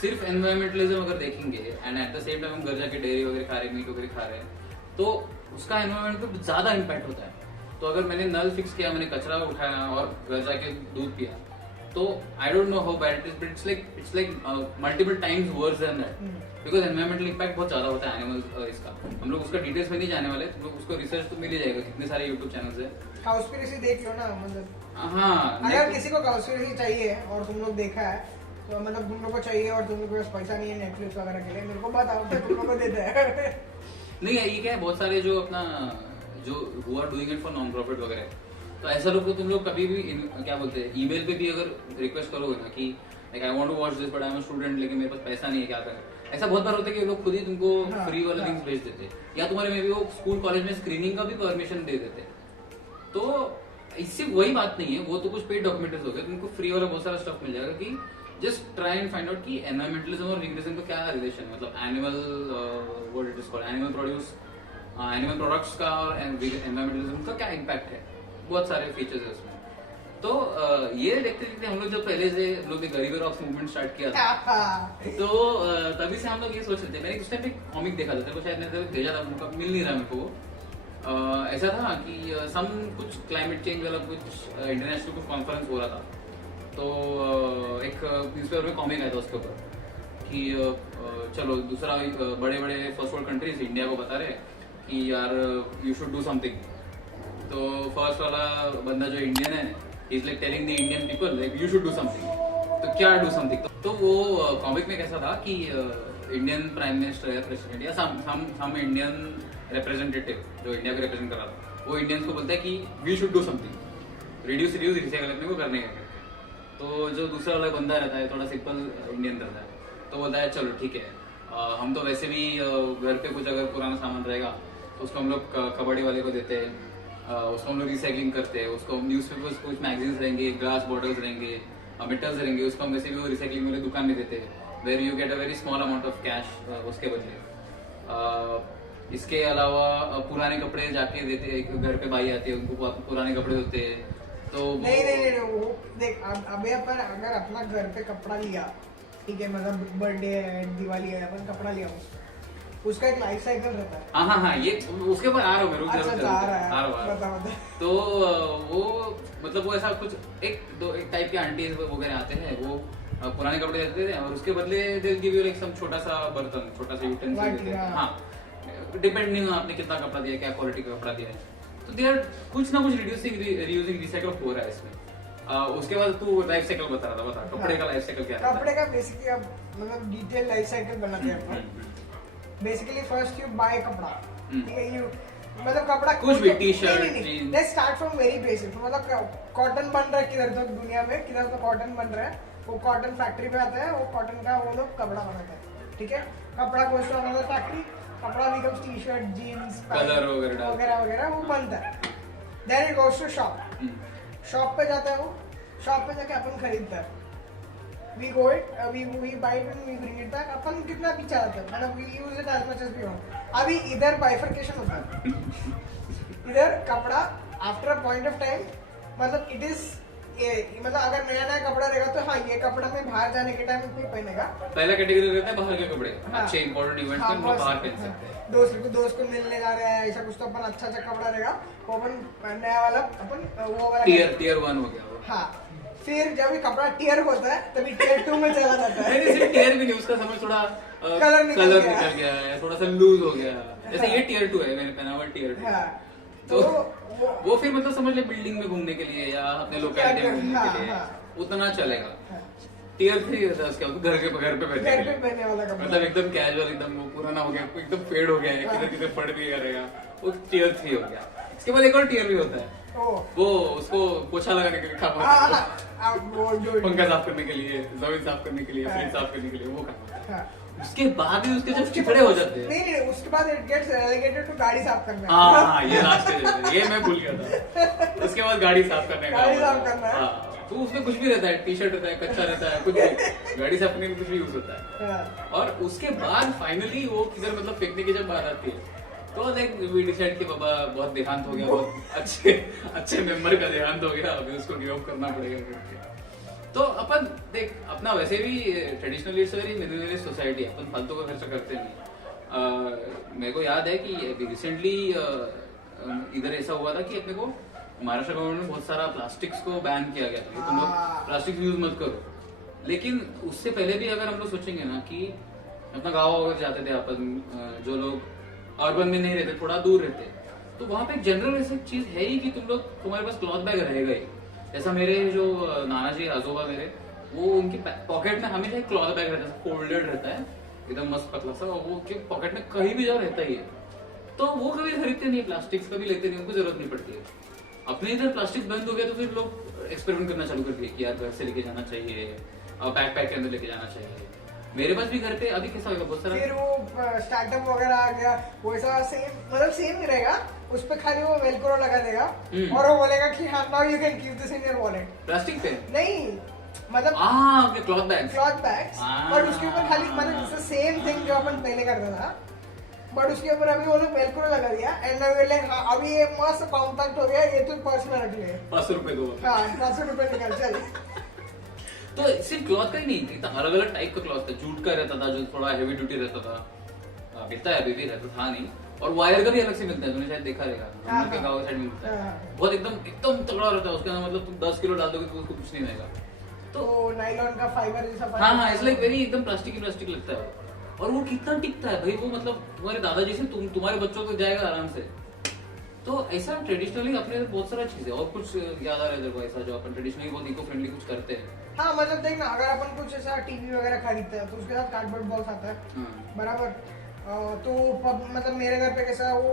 सिर्फ एनवायरमेंटलिज्म अगर देखेंगे and at the same time हम घर जाके डेयरी वगैरह खा रहे हैं, मीट वगैरह खा रहे हैं, तो उसका एनवायरमेंट पे ज्यादा इम्पैक्ट होता है। तो अगर मैंने नल फिक्स किया, मैंने कचरा उठाया और घर जाके दूध पिया, तो आई don't know how bad it is, but it's like multiple times worse than that, because environmental impact बहुत ज्यादा होता है एनिमल इसका। हम लोग उसका डिटेल्स में नहीं जाने वाले, तुम लोग उसको रिसर्च तो मिल ही जाएगा, कितने सारे यूट्यूब चैनल्स है। काउस्पिरेसी देख लो ना, मतलब हाँ, अगर किसी को काउस्पिरेसी चाहिए और तुम लोग देखा है तो मतलब तुम लोग को चाहिए और तुम लोग के पास पैसा नहीं है नेटफ्लिक्स वगैरह के लिए, मेरे को बताओ तो तुम लोग को देते हैं। नहीं है, ये क्या है, बहुत सारे जो अपना जो who are doing it for non profit वगैरह, तो ऐसा लोग को तुम लोग कभी भी क्या बोलते हैं, ईमेल पे भी अगर रिक्वेस्ट करोगे ना कि like I want to watch this but I am a student, लेकिन मेरे पास पैसा नहीं है, क्या करें, ऐसा बहुत बार होता है कि लोग खुद ही तुमको फ्री वाला लिंक्स भेज देते हैं, या तुम्हारे में भी वो स्कूल कॉलेज में स्क्रीनिंग का भी परमिशन दे देते हैं। तो इससे वही बात नहीं है, वो तो कुछ पेड डॉक्यूमेंट्स हो गए, तुमको फ्री वाला बहुत सारा स्टफ मिल जाएगा कि just try and find out कि एनवायरमेंटलिज्म और वेगनिज्म का क्या रिलेशन है, मतलब animal what it is called animal produce, animal products का और एनवायरमेंटलिज्म का क्या इम्पैक्ट है, बहुत सारे फीचर्स है उसमें। तो ये देखते देखते हम लोग जब पहले से हम लोग ने गरीबी रॉक्स मूवमेंट स्टार्ट किया था, तो तभी से हम लोग ये सोच रहे थे, मैंने उस टाइम पे कॉमिक देखा था, तेरे को शायद मैंने भेजा था, उनका मिल नहीं रहा मेरे को। ऐसा था कि सम कुछ क्लाइमेट चेंज वाला कुछ इंटरनेशनल कुछ कॉन्फ्रेंस हो रहा था, तो एक न्यूज़पेपर में कॉमिक आया था उसके ऊपर कि चलो दूसरा बड़े बड़े फर्स्ट वर्ल्ड कंट्रीज इंडिया को बता रहे कि यार यू शुड डू समथिंग। तो फर्स्ट वाला बंदा जो इंडियन है, is like telling the Indian people like you should do something. तो क्या डू समथिंग, तो वो कॉमिक में कैसा था कि इंडियन प्राइम मिनिस्टर या प्रेसिडेंट या सम इंडियन रिप्रेजेंटेटिव जो इंडिया को रिप्रेजेंट कर रहा था, वो इंडियंस को बोलता है कि we should do something, reduce recycle अपने को करने का। तो जो दूसरा वाला बंदा रहता है, थोड़ा सिंपल इंडियन रहता है, तो बोलता है चलो ठीक है, हम तो वैसे भी घर पे कुछ अगर पुराना सामान रहेगा तो उसको हम लोग कबड्डी वाले को देते हैं, उसको हम लोग रिसाइकलिंग करते हैं, उसको न्यूज़पेपर्स कुछ मैगजीन्स रहेंगे, ग्लास बॉटल्स रहेंगे, मेटल्स रहेंगे, उसको हम वैसे भी वो रिसाइकलिंग वाले दुकान में देते हैं, where you get a very small amount of cash उसके बदले। इसके अलावा पुराने कपड़े जाके देते, घर पे भाई आते हैं उनको पुराने कपड़े होते हैं तो नहीं वो देख अभी अपन अगर अपना घर पे कपड़ा लिया, ठीक है, मतलब बर्थडे है, दिवाली है, अपन कपड़ा लिया उसका एक लाइफ साइकिल रहता है। हाँ ये उसके ऊपर आ रहा हूँ मैं, रुक जा, अच्छा आ रहा है, बता। बता। तो वो मतलब वो ऐसा कुछ एक टाइप के आंटी वगैरह आते हैं, वो पुराने कपड़े देते थे और उसके बदले they give you like some छोटा सा बर्तन, छोटा सा यूटेंसिल देते हैं। हाँ, डिपेंड नहीं हुआ आपने कितना कपड़ा दिया, क्या क्वालिटी का कपड़ा दिया है, तो दे आर कुछ ना कुछ रियूजिंग रिसाइकल हो रहा है इसमें। उसके बाद तू लाइफ साइकिल बता रहा था, बता कपड़े का लाइफ साइकिल क्या है? कपड़े का बेसिकली अब मतलब डिटेल लाइफ साइकिल बनाते हैं अपन। बेसिकली फर्स्ट यू बाय कपड़ा, ठीक है, यू मतलब कपड़ा कुछ भी T-shirt, let's start from very basic, मतलब कॉटन बन रहा है किधर तो दुनिया में, किधर तो कॉटन बन रहा है, वो कॉटन फैक्ट्री पे आता है, वो कॉटन का वो लोग कपड़ा बनाते हैं, ठीक है, कपड़ा गोes to another फैक्ट्री, कपड़ा becomes T-shirt, jeans, colour वगैरह वगैरह वो बनता है। Then it goes to shop, shop पे जाता है वो, शॉप पे जाके अपन खरीदता है, we go it, we buy it and we bring it back, अपन कितना भी चाहते हैं, मतलब we use it as much as we want। अभी इधर बाइफर्केशन होता है, इधर कपड़ा after a point of time, मतलब इट इज मतलब अगर नया कपड़ा रहेगा तो हाँ ये कपड़ा मैं बाहर जाने के टाइम कोई पहनेगा। पहला कैटेगरी रहता है बाहर के कपड़े, हाँ, अच्छे इंपॉर्टेंट इवेंट्स हाँ, में हम लोग बाहर पहन सकते हैं। दोस्त को मिलने जा रहे हैं, ऐसा कुछ तो अपन अच्छा कपड़ा रहेगा, वो अपन नया वाला अपन वो वाला टियर 1 हो गया वो। हाँ, फिर जब ये कपड़ा टियर होता है तभी टियर 2 में चला जाता है। नहीं सिर्फ टियर भी नहीं, उसका समझ थोड़ा कलर निकल गया है, थोड़ा सा लूज हो गया, जैसे ये टियर 2 है, मैंने पहना हुआ टियर 2। हाँ, तो वो फिर मतलब समझ ले बिल्डिंग में घूमने के लिए या अपने लोकेलिटी में घूमने के लिए उतना चलेगा। टियर 3 होता है उसके बाद घर पे पहनने वाला कपड़ा, मतलब एकदम कैजुअल, एकदम वो पुराना हो गया, एकदम फेड हो गया है, किधर किधर फट भी करेगा, वो टियर 3 हो गया। इसके बाद एक और टियर भी होता है, वो उसको पोछा लगाने के लिए काम आता है, पंखा साफ करने के लिए, जमीन साफ करने के लिए, फ्रिज साफ करने के लिए वो काम होता है। उसके बाद भी उसके जब चिपड़े हो जाते हैं, नहीं उसके बाद इट गेट्स रेलेगेटेड टू गाड़ी साफ करना। हाँ ये लास्ट है, ये मैं भूल गया था। उसके बाद गाड़ी साफ करने का, गाड़ी साफ करना है। हाँ, तो उसमें कुछ भी रहता है, टी शर्ट रहता है, कच्चा रहता है, कुछ भी गाड़ी साफ करने में कुछ भी यूज होता है। और उसके बाद फाइनली वो किधर मतलब फेंकने की जब बात आती है तो लाइक वी डिसाइड कि बाबा बहुत देहांत हो गया, बहुत अच्छे मेंबर का देहांत हो गया, अभी उसको गिव अप करना पड़ेगा करके। तो अपन देख अपना वैसे भी traditionally it's very minimalist society, अपन फालतू का खर्चा करते नहीं। मेरे को याद है कि अभी रिसेंटली इधर ऐसा हुआ था कि अपने को महाराष्ट्र गवर्नमेंट ने बहुत सारा प्लास्टिक्स को बैन किया गया था, तुम लोग प्लास्टिक यूज मत करो। लेकिन उससे पहले भी अगर हम लोग सोचेंगे ना कि अपना गाँव अगर जाते थे अपन, जो लोग अर्बन में नहीं रहते, थोड़ा दूर रहते, तो वहां पे एक जनरल ऐसी चीज है ही कि तुम्हारे पास क्लॉथ बैग रहेगा ही। जैसा मेरे जो नाना जी आजोबा मेरे, वो उनकी पॉकेट में हमेशा एक क्लॉथ बैग रहता है, फोल्डेड रहता है एकदम मस्त पतला सा, और वो पॉकेट में कहीं भी जाओ रहता ही है। तो वो कभी खरीदते नहीं, प्लास्टिक्स कभी लेते नहीं, उनको जरूरत नहीं पड़ती है। अपने इधर प्लास्टिक बंद हो गया तो फिर लोग एक्सपेरिमेंट करना चालू कर दिए कि यार घर से लेके जाना चाहिए, बैकपैक के अंदर लेके जाना चाहिए। मेरे पास भी घर पे अभी कैसा होगा बहुत सारा, फिर वो स्टार्टअप वगैरह आ गया, वो ऐसा सेम मतलब सेम ही रहेगा, उस पे खाली वो वेलक्रो लगा देगा और वो बोलेगा कि हाँ now you can keep this in your wallet. Plastic पे नहीं मतलब क्लॉथ बैग्स, बट उसके ऊपर खाली मतलब सेम थिंग जो अपन पहले करता था, बट उसके ऊपर अभी वो लोग वेलक्रो लगा दिया एंड लाइक हाँ अभी ये मस्त कॉम्पैक्ट हो गया, ये तो पर्स में रख ले, 500 रुपए दो। हाँ 500 रुपए निकल चल। तो सिर्फ क्लॉथ का ही नहीं, इतना अलग अलग टाइप का क्लॉथ था, जूट का रहता था जो थोड़ा हेवी ड्यूटी रहता था, मिलता है अभी भी, रहता था नहीं, और वायर का भी अलग से मिलता है, तूने शायद देखा रहेगा, हम लोग के गाँव साइड में मिलता है, बहुत एकदम तगड़ा रहता है, उसके अंदर मतलब तुम 10 किलो डाल दोगे तो उसको कुछ नहीं रहेगा। तो नाइलॉन का फाइबर जैसा, हाँ इट्स लाइक वेरी एकदम प्लास्टिक लगता है, और वो कितना टिकता है भाई, वो मतलब तुम्हारे दादाजी से तुम्हारे बच्चों को जाएगा आराम से। तो ऐसा ट्रेडिशनली अपने बहुत सारा चीज है। और कुछ याद आ रहा है तेरे को ऐसा जो अपन ट्रेडिशनली बहुत इको फ्रेंडली कुछ करते हैं? हाँ मतलब देख ना, अगर अपन कुछ ऐसा टीवी वगैरह खरीदते हैं तो उसके साथ कार्डबोर्ड बॉक्स आता है, बराबर। तो मतलब मेरे घर पे कैसा वो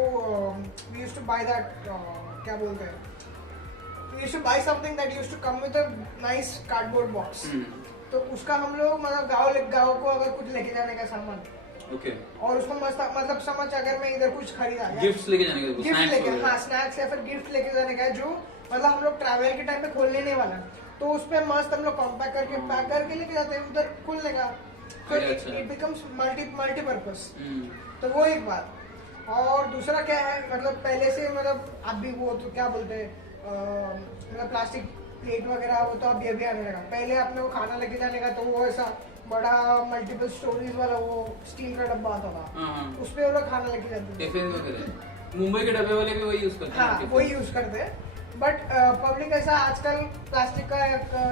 we used to buy that, क्या बोलते हैं, we used to buy something that used to come with a nice cardboard box. तो उसका हम लोग मतलब गाँव को अगर कुछ लेके जाने का सामान, ओके, और उसको मस्त मतलब समझ, अगर मैं इधर कुछ खरीदा, गिफ्ट्स लेके जाने का, गिफ्ट लेके, हाँ स्नैक्स या फिर गिफ्ट लेके जाने का, जो मतलब हम लोग ट्रैवल के टाइम पे खोलने नहीं वाला, तो उस पे मस्त हम लोग कॉम्पैक्ट करके पैक करके लेके जाते हैं उधर खोलने का, तो इट बिकम्स मल्टीपर्पज। तो वो एक बात। और दूसरा क्या है, मतलब पहले से मतलब अभी वो तो क्या बोलते हैं, मतलब प्लास्टिक प्लेट वगैरह वो तो अभी अभी आने लगा। पहले अपने को खाना लेके जाने का तो वो ऐसा बड़ा मल्टीपल स्टोरीज वाला वो स्टील का डब्बा आता था, उस पे वो लोग खाना लेके जाते थे। टिफिन वगैरह मुंबई के डब्बे वाले भी वही यूज करते हैं। हाँ वही यूज करते हैं, बट पब्लिक ऐसा आजकल प्लास्टिक का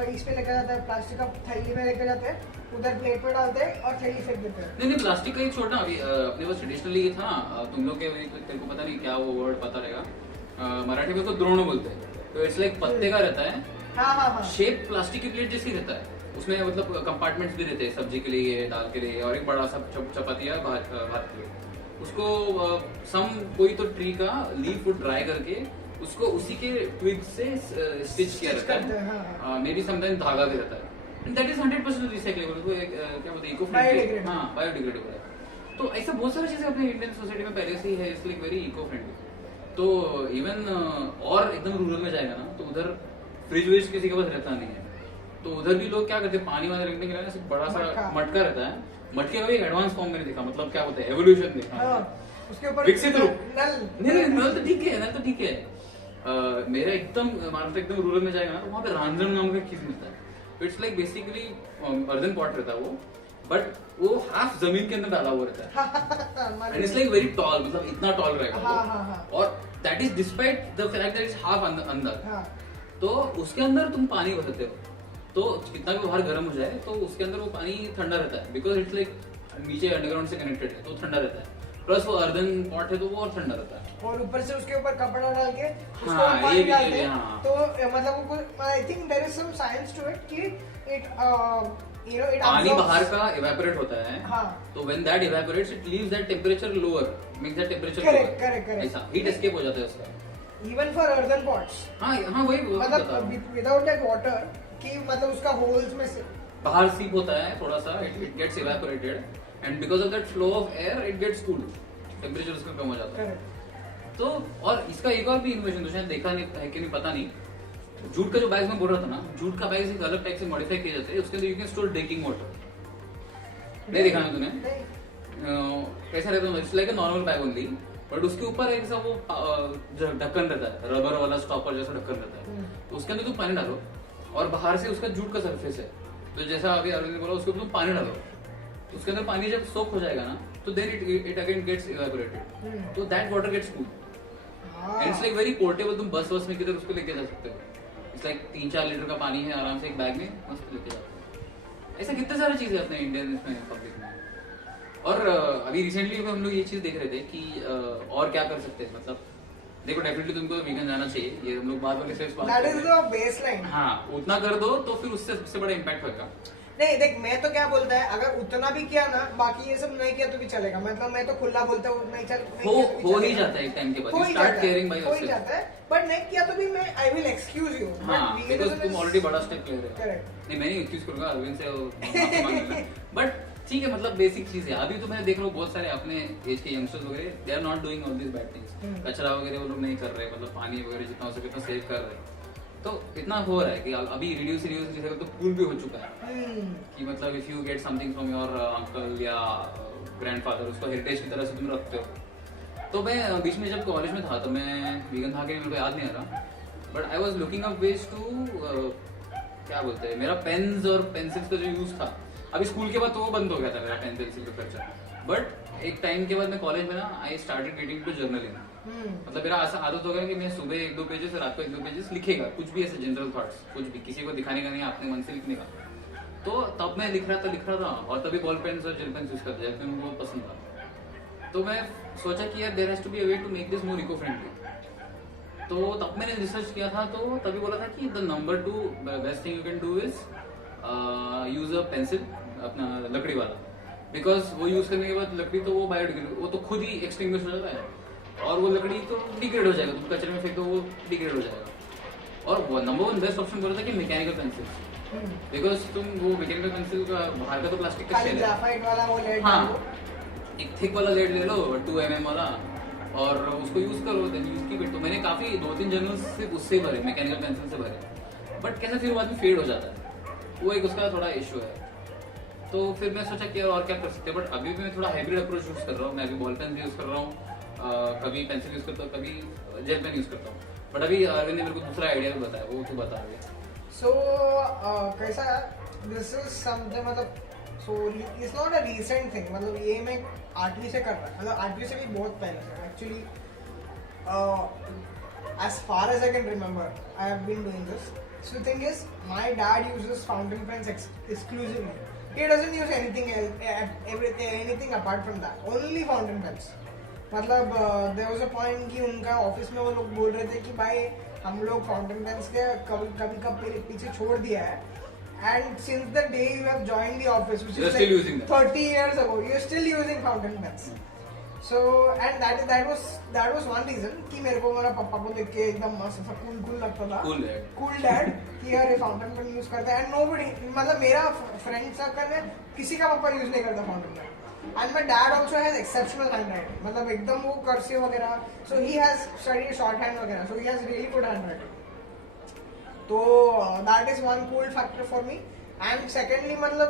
इस पे लेके जाता है, प्लास्टिक का थैली में लेके जाते हैं, उधर प्लेट पे डालते हैं और थैली फेंक देते हैं। नहीं प्लास्टिक का ही छोड़ना, अभी अपने पास ट्रेडिशनली ये था ना, तुम लोग के तेरे को पता नहीं क्या वो वर्ड पता रहेगा, मराठी में तो द्रोण बोलते हैं, तो इट्स लाइक पत्ते का रहता है, हाँ हाँ हाँ, शेप प्लास्टिक की प्लेट जैसी रहता है, उसमें मतलब कंपार्टमेंट्स भी रहते हैं, सब्जी के लिए, दाल के लिए, और एक बड़ा सा चपाती या भात के लिए। उसको सम कोई तो ट्री का लीफ को ड्राई करके उसको उसी के ट्विग से स्टिच किया रहता है, मे बी समटाइम धागा भी रहता है, दैट इज 100% रिसाइक्लेबल, तो क्या बोलते हैं, इको फ्रेंडली, हाँ बायोडिग्रेडेबल है। तो ऐसा बहुत सारी चीजें अपने इंडियन सोसाइटी में पहले से ही है, it's like very eco friendly. तो इवन और एकदम रूरल में जाएगा ना तो उधर फ्रिज व्रिज किसी के पास रहता नहीं है, तो उधर भी लोग क्या करते हैं, पानी वाला रखने के लिए ना बड़ा सा मटका रहता है, मटके का भी एडवांस फॉर्म मैंने देखा, मतलब क्या बोलते हैं, एवोल्यूशन देखा, उसके ऊपर विकसित रूप, नल, नहीं नल तो ठीक है, नल तो ठीक है। मेरा एकदम महाराष्ट्र एकदम रूरल में जाएगा ना तो वहाँ पे रांझण नाम का चीज मिलता है, it's like basically earthen pot रहता है वो, बट वो हाफ जमीन के अंदर डाला हुआ रहता है, and it's like very tall, मतलब इतना टॉल रहेगा, और that is despite the fact that it's half अंदर, तो उसके अंदर तुम पानी भरते हो, तो कितना भी बाहर गर्म हो जाए तो उसके अंदर वो पानी ठंडा रहता है, बिकॉज इट्स लाइक नीचे अंडरग्राउंड से कनेक्टेड है तो ठंडा रहता है, प्लस वो अर्दन पॉट है तो वो और ठंडा रहता है, और ऊपर से उसके ऊपर कपड़ा डाल के हाँ, पानी ये भी डालते हैं, हाँ। तो मतलब I think there is some science to it कि इट यू नो इट पानी बाहर का इवेपोरेट होता है, हाँ, तो when that evaporates it leaves that temperature lower, makes that temperature correct ऐसा हीट एस्केप हो जाता है उसका, इवन फॉर अर्दन पॉट्स, हाँ हाँ वही मतलब विदाउट दैट वाटर कि मतलब उसका होल्स में से बाहर सीप होता है थोड़ा सा, it gets evaporated, and because of that flow of air it gets cooled, temperature उसका कम हो जाता है। तो और इसका एक और भी इनोवेशन तो शायद देखा नहीं है कि नहीं पता नहीं, जूट का जो बैग में बोल रहा था ना, जूट का बैग एक अलग टाइप से मॉडिफाई किए जाते हैं, उसके अंदर you can store drinking water, नहीं देखा ना तूने, कैसा रहता है, it's like a normal bag only, but उसके ऊपर एक सा वो ढक्कन रहता है, रबर वाला स्टॉपर जैसा ढक्कन रहता है, तो उसके अंदर तुम पानी डालो और बाहर से उसका जूट का सरफेस है, तो जैसा अभी अरविंद ने बोला उसके ऊपर तुम पानी डालो, तो उसके अंदर पानी जब सोक हो जाएगा ना तो then it again gets evaporated, तो that water gets cooled, and it's like very portable, तुम बस में किधर उसको लेके जा सकते हो, इट्स लाइक 3-4 लीटर का पानी है आराम से एक बैग में मस्त लेके जाते हो। ऐसा कितने सारी चीजें अपने इंडियन इसमें पब्लिक में, और अभी रिसेंटली हम लोग ये चीज देख रहे थे कि और क्या कर सकते हैं, मतलब देखो डेफिनेटली तुमको वीगन जाना चाहिए, ये हम लोग बात वाले स्टेप्स बात दैट इज द बेसलाइन, हाँ उतना कर दो तो फिर उससे सबसे बड़ा इम्पैक्ट होगा। नहीं देख, मैं तो क्या बोलता है, अगर उतना भी किया ना, बाकी ये सब नहीं किया तो भी चलेगा, मतलब मैं तो खुला बोलता हूँ, नहीं चल हो ही जाता है एक टाइम के बाद, यू स्टार्ट केयरिंग बाय हो ही जाता है, बट नहीं किया तो भी मैं आई विल एक्सक्यूज यू, हाँ बिकॉज़ तुम ऑलरेडी बड़ा स्टेप ले रहे हो, करेक्ट, नहीं मैं नहीं एक्सक्यूज करूंगा अरविंद से माफी मांगना, बट ठीक है, मतलब बेसिक चीज है। अभी तो मैं देख रहा हूँ बहुत सारे अपने एज के यंगस्टर्स वगैरह, they are not doing all this bad things, कचरा वगैरह वो लोग नहीं कर रहे, मतलब पानी वगैरह जितना हो सके उतना सेव कर रहे, तो इतना हो रहा है कि अभी रिड्यूस तो कूल भी हो चुका है कि मतलब if you get something from your uncle या ग्रैंडफादर, उसको हेरिटेज की तरह से तुम रखते हो। तो मैं बीच में जब कॉलेज में था तो मैं वीगन था कि मेरे को याद नहीं आ रहा, but I was looking up ways to क्या बोलते हैं, मेरा पेन्स और पेंसिल्स का जो यूज था, अभी स्कूल के बाद तो वो बंद हो गया था मेरा पेन पेंसिल का खर्चा, बट एक टाइम के बाद मैं कॉलेज में ना I started getting to journaling, मतलब मेरा ऐसा आदत हो गया कि मैं सुबह 1-2 पेजेस और रात को 1-2 पेजेस लिखेगा, कुछ भी ऐसे जनरल थॉट्स, कुछ भी किसी को दिखाने का नहीं, अपने मन से लिखने का। तो तब मैं लिख रहा था और तभी बॉल पेन्स और जेल पेन्स यूज करता था, मुझे बहुत पसंद था। तो मैं सोचा कि यार there has to be a way to make this more eco friendly, तो तब मैंने रिसर्च किया था, तो तभी बोला था कि the number 2 best thing you can do is use a pencil, अपना लकड़ी वाला, बिकॉज वो यूज करने के बाद लकड़ी तो वो बायोडिग्रेडेबल, वो तो खुद ही एक्सटिंग्विश हो जाता है और वो लकड़ी तो डिग्रेड हो जाएगा, तुम कचरे में फेंक दो वो डिग्रेड हो जाएगा। और वो नंबर 1 बेस्ट ऑप्शन बोला था कि मैकेनिकल पेंसिल, बिकॉज तुम वो मैकेनिकल पेंसिल का बाहर का तो प्लास्टिक का शेल है, हाँ एक थिक वाला लेड ले लो 2 mm वाला और उसको यूज करो, देन यूज की बिट। तो मैंने काफी 2-3 जर्नल्स सिर्फ उससे भरे, मैकेनिकल पेंसिल से भरे, बट कैसे फिर बाद में फेड हो जाता है, वो एक उसका थोड़ा इशू है। तो फिर मैं सोचा कि और क्या कर सकते हैं, बट अभी भी मैं थोड़ा हाइब्रिड अप्रोच यूज कर रहा हूँ, मैं अभी बॉल पेन भी यूज कर रहा हूँ, कभी पेंसिल यूज करता हूँ, कभी जेल पेन यूज करता हूँ। बट अभी अरविंद ने मेरे को दूसरा आइडिया भी बताया, वो तू बता रही है। So कैसा दिस इज समथिंग मतलब so it's not a recent thing, मतलब ये मैं 8वीं से कर रहा हूँ, मतलब 8वीं से भी बहुत पहले से actually. as far as I can remember I have been doing this. So the thing is my dad uses fountain pens exclusively. He doesn't use anything else, anything apart from that, only fountain pens. मतलब there was a point कि उनका office में वो लोग बोल रहे थे कि भाई हम लोग फाउंटेन पेन्स के कभी कभी पीछे छोड़ दिया है, and since the day you have joined the office, which You're is still like using them. 30 years ago, you're still using fountain pens. So and that was one reason कि मेरे को मेरा पापा को देख के एकदम मस्त सा कूल लगता था, cool dad कि यार ये फाउंटेन पेन यूज करता है। एंड nobody, मतलब मेरा फ्रेंड सर्कल में किसी का पापा यूज नहीं करता fountain pen. And my dad also has exceptional handwriting, मतलब एकदम वो cursive वगैरह, so he has studied shorthand वगैरह, so he has really good handwriting. तो that is one cool factor for me. And secondly, मतलब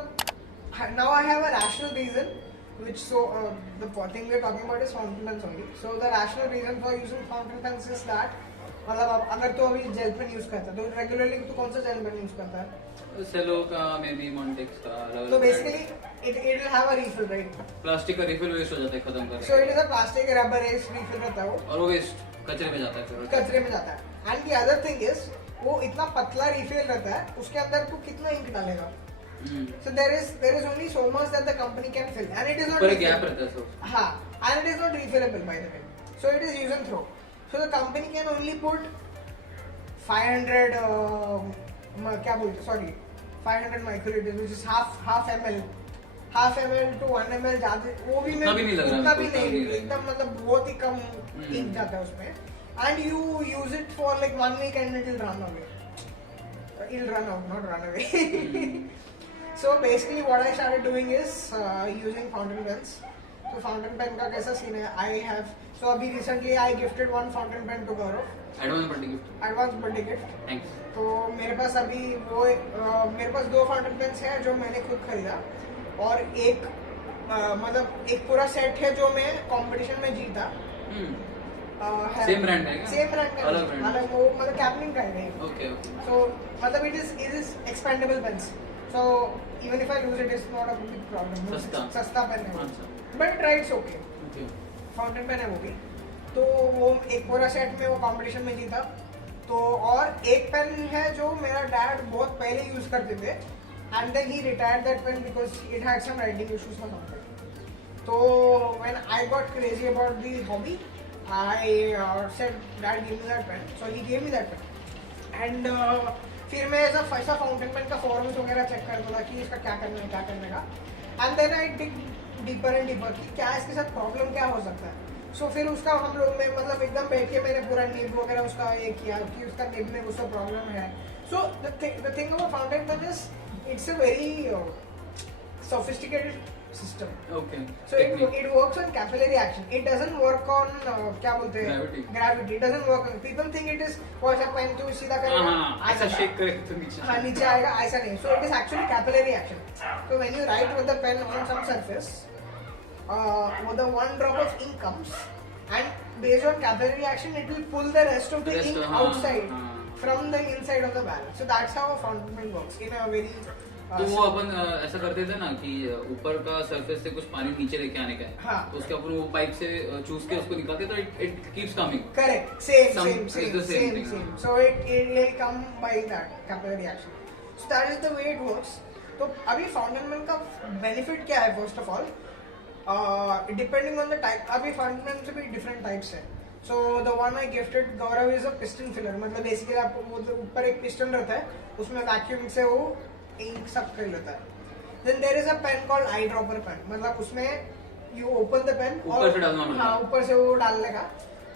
now I have a rational reason, which the thing we're talking about is fountain pens only. So the rational reason for using fountain pens is that मतलब अगर तो अभी gel pen use करता है तो regularly तू कौन सा जेल पेन यूज करता है? सेलो का, मे बी मॉन्टेक्स का। तो basically it will have a refill, right? Plastic का रिफिल वेस्ट हो जाता है खत्म करके। So it is a plastic rubberized refill रहता है वो, और वो वेस्ट कचरे में जाता है फिर। कचरे में जाता है। And the other thing is वो इतना पतला रिफिल रहता है, उसके अंदर तू कितना इंक डालेगा? So there is only so much that the company can fill, and it is not पर गैप रहता है सब। हाँ, and it is not refillable by the way. So it is use and throw. So the company can only put 500 क्या बोलते, sorry, 500 microliters, which is half ml to 1 ml ज्यादा, वो भी उतना भी नहीं लग रहा, उतना भी उतना नहीं, नहीं एकदम मतलब बहुत ही कम इंक जाता है उसमें, and you use it for like 1 week and it will run away. It'll run out, not run away. So basically what I started doing is using fountain pens. तो फाउंटेन पेन का कैसा scene है? I have, so अभी recently I gifted one fountain pen to Gaurav, advance birthday gift. Thanks. तो मेरे पास अभी वो मेरे पास 2 फाउंटेन पेन्स हैं जो मैंने खुद खरीदा, और एक मतलब एक पूरा सेट है जो मैं कंपटीशन में जीता। सेम ब्रांड है क्या? सेम ब्रांड का, अलग वो मतलब कैपलिन का है। ओके। सो मतलब it is expendable pens, so even if I lose it is not a big problem. सस्ता पेन है, but writes okay. Fountain pen है वो भी, तो वो एक पूरा सेट में वो कंपटीशन में जीता। तो और एक पेन है जो मेरा डैड बहुत पहले यूज करते थे, and then he retired that pen because it had some writing issues for something. तो when I got crazy about the hobby, I said dad give me that pen, so he gave me that pen. And फिर मैं ऐसा fountain pen का forms वगैरह check करता था कि इसका क्या करने का, and then I dig deeper and deeper कि क्या इसके साथ प्रॉब्लम क्या हो सकता है। सो फिर उसका हम लोग में मतलब एकदम बैठ के मैंने पूरा निब वगैरह उसका ये किया कि उसका निब में उसका प्रॉब्लम है। So the thing about fountain pen is it's a very sophisticated system. Okay. So it works on capillary action. It doesn't work on क्या बोलते हैं? Gravity. It doesn't work on. People think it is वैसा pen तो सीधा करेगा, ऐसा shake करेगा तो नीचे। हाँ नीचे आएगा, ऐसा नहीं. So it is actually capillary action. So when you write with the pen on some surface, the one drop of ink comes, and based on capillary action, it will pull the rest of the ink outside from the inside of the barrel. So that's how a fountain pen works in a very तो वो अपन ऐसा करते थे ना कि ऊपर का surface से कुछ पानी नीचे लेके आने का है, हाँ. तो उसके अपन वो पाइप से चूस के उसको निकालते तो it keeps coming. Correct. Same. thing. So it will come by that capillary action. So that is the way it works. तो अभी फाउंटेन पेन का बेनिफिट क्या है? First of all depending on the type, अभी fountain pen से भी different types है। So the one I gifted Gaurav is a piston filler, मतलब बेसिकली आपको वो ऊपर एक पिस्टन रहता है, उसमें वैक्यूम से वो इंक सब कर लेता है। Then there is a pen called eye dropper pen, मतलब उसमें यू ओपन द पेन और हाँ ऊपर से वो डालने का।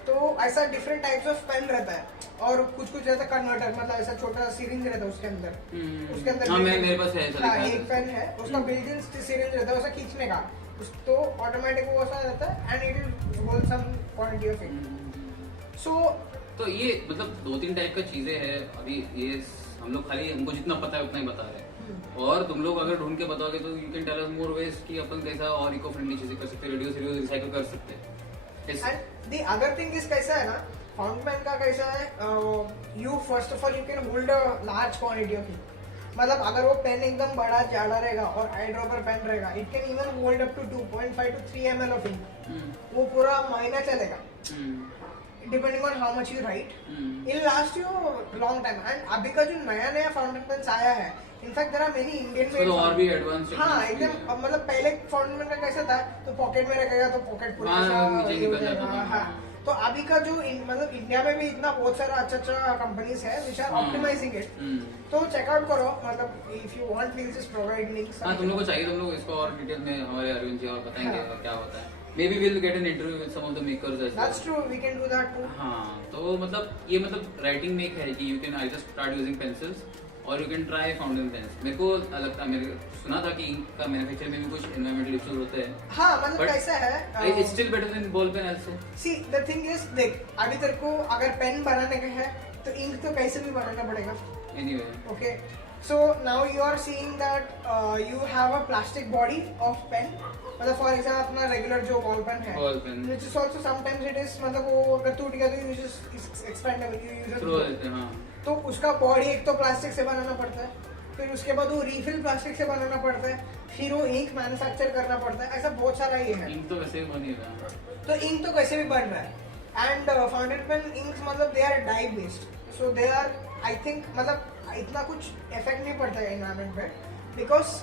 तो ऐसा डिफरेंट टाइप्स ऑफ पेन रहता है, और कुछ ऐसा कन्वर्टर, मतलब ऐसा छोटा सिरिंज रहता है उसके अंदर हाँ, मेरे पास है ऐसा एक पेन है, उसका बिल्ट इन सिरिंज रहता है वैसा खींचने का, तो ऑटोमेटिक वो ऐसा रहता है, and it is hold some quantity of ink. So तो ये मतलब 2-3 टाइप का चीजें हैं। अभी ये हम लोग खाली हमको जितना पता है उतना ही बता रहे हैं, और तुम लोग अगर ढूंढ के बताओगे तो you can tell us more ways कि अपन कैसा और इको फ्रेंडली चीजें कर सकते हैं, रिड्यूस रिसाइकल कर सकते हैं। दी अदर थिंग इज कैसा है ना, फाउंटेन पेन का कैसा है, you first of all you can hold a large quantity of ink. मतलब अगर वो पेन एकदम बड़ा जाड़ा रहेगा और आई ड्रॉपर पेन रहेगा, it can even hold up to 2.5 to 3 ml of ink. वो पूरा महीना चलेगा, depending on how much you write. It last you long time. And अभी का जो नया नया फाउंटेन पेन आया है, in fact there are many Indian made. तो और भी एडवांस. हाँ एकदम, मतलब पहले फाउंटेन पेन का कैसा था, तो पॉकेट में रखेगा तो पॉकेट पूरा नीचे निकल जाता था. हाँ, तो अभी का जो मतलब इंडिया में भी इतना बहुत सारा अच्छा कंपनीज है विच आर ऑप्टिमाइजिंग इट. तो चेकआउट करो, मतलब if you want we just provide links. हाँ, तुम लोग को चाहिए, तुम लोग इसको और डिटेल में हमारे अरविंद जी और बताएंगे क्या होता है. Maybe we'll get an interview with some of the makers as well. That's true, we can do that too. हाँ, तो मतलब ये मतलब राइटिंग में एक है कि you can either start using pencils और you can try fountain pens. मेरे को लगता है, मैंने सुना था कि इंक का मैन्युफैक्चर में भी कुछ environmental issues होते हैं. हाँ, मतलब कैसा है, it's still better than ball pen also. See, the thing is, देख अभी तेरे को अगर पेन बनाने का है तो इंक तो कैसे भी बनाना पड़ेगा. Anyway. Okay. So now you are seeing that you have a plastic body of pen. मतलब फॉर एग्जाम्पल अपना रेगुलर जो बॉल पेन है, which is also sometimes it is, मतलब वो अगर टूट गया तो you use expandable, you use it. हाँ. तो उसका बॉडी एक तो प्लास्टिक से बनाना पड़ता है, फिर उसके बाद वो रीफिल प्लास्टिक से बनाना पड़ता है, फिर वो इंक मैन्युफैक्चर करना पड़ता है. ऐसा बहुत सारा ये है. इंक तो वैसे भी बन ही रहा है. तो इंक तो कैसे भी बन रहा है. एंड फाउंटेन पेन इंक्स मतलब they are dye based, so they are, I think मतलब इतना कुछ इफेक्ट नहीं पड़ता है एनवायरनमेंट पे, because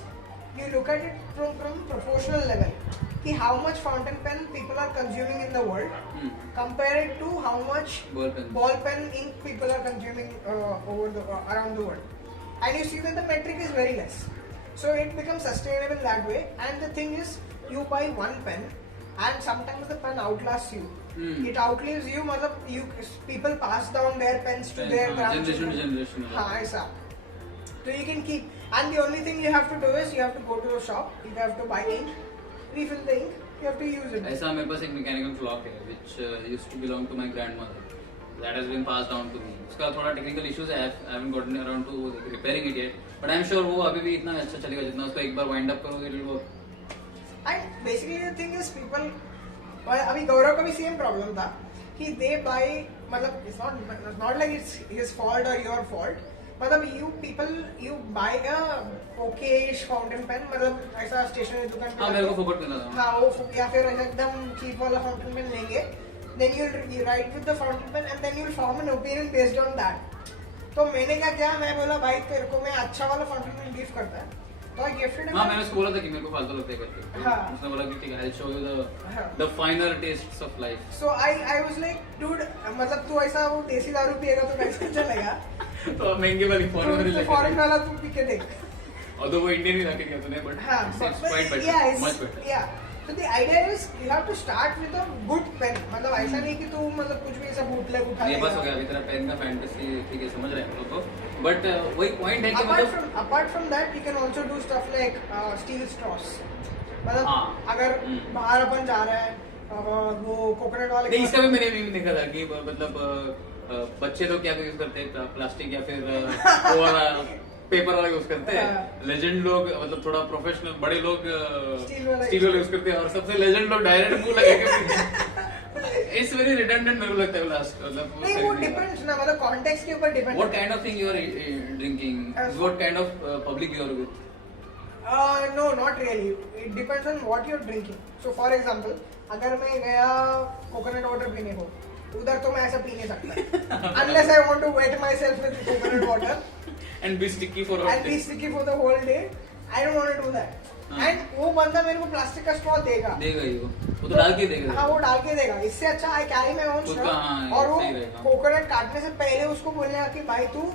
you look at it from proportional level, कि how much fountain pen people are consuming in the world, compare it to how much ball pen ink people are consuming around the world, and you see that the metric is very less, so it becomes sustainable that way. And the thing is, you buy one pen and sometimes the pen outlasts you. It outlives you, मतलब people pass down their pens to their generation to generation. हाँ ऐसा. So you can keep, and the only thing you have to do is you have to go to the shop, you have to buy ink, refill the ink, you have to use it. ऐसा मेरे पास एक mechanical clock है which used to belong to my grandmother. That has been passed down to me. उसका थोड़ा technical issues है, I haven't gotten around to repairing it yet, but I'm sure वो अभी भी इतना अच्छा चलेगा जितना उसको एक बार wind up करोगे, it will work. And basically the thing is people, अभी गौरव का भी same problem था कि they buy, मतलब it's not like it's his fault or your fault. मतलब you buy a okay-ish fountain pen, मतलब ऐसा स्टेशनरी दुकान पे. हाँ, मेरे को फोकट मिला था. हाँ, वो या फिर एकदम cheap वाला fountain pen लेंगे, then you write with the fountain pen and then you'll form an opinion based on that. तो मैंने क्या किया, मैं बोला भाई तेरे को मैं अच्छा वाला fountain pen गिफ्ट करता है, तो I gifted him. हाँ, मैंने उसको बोला था कि मेरे को फालतू लगता है करके. हाँ. उसने बोला कि ठीक है, I'll show you the finer tastes of life. So I was like, dude, मतलब तू ऐसा वो देसी दारू पिएगा तो कैसे चलेगा? तो महंगे वाली फॉरेन वाला तू पी के देख. Although वो इंडियन ही रखे तूने, but it's quite better, yeah, much better. Yeah. So the idea is you have to start with a good pen. मतलब ऐसा नहीं कि तू मतलब कुछ भी ऐसा बूटलेग उठा लेगा. ये बस हो गया अभी तेरा पेन का फैंटेसी, ठीक है, समझ रहे हैं हम लोग को. बट वही पॉइंट है कि मतलब apart from that you can also do stuff like steel straws. मतलब अगर बाहर अपन जा रहे हैं वो कोकोनट वाले. नहीं, इसका भी मैंने भी देखा था कि मतलब बच्चे लोग क्या यूज करते हैं, प्लास्टिक या फिर वो वाला पेपर वाला यूज करते हैं. लेजेंड लोग मतलब थोड़ा प्रोफेशनल बड़े लोग स्टील वाला यूज करते हैं, और सबसे लेजेंड लोग डायरेक्ट मुंह लगा के. इट्स वेरी रिडंडेंट मेरे को लगता है लास्ट. मतलब नहीं, वो डिपेंड्स ना, मतलब कॉन्टेक्स्ट के ऊपर depend. What kind of thing you are drinking, what kind of public you are with. No, not really. It depends on what you're drinking. So for example, अगर मैं गया कोकोनट वाटर पीने को, उधर तो मैं ऐसा पी नहीं सकता. Unless I want to wet myself with coconut water and be sticky for the whole day. I don't want to do that. And वो बंदा मेरे को प्लास्टिक का स्ट्रॉ देगा ही वो तो डाल के देगा. हाँ, वो डाल के देगा. इससे अच्छा I carry my own straw. और वो कोकोनट काटने से पहले उसको बोलने कि भाई तू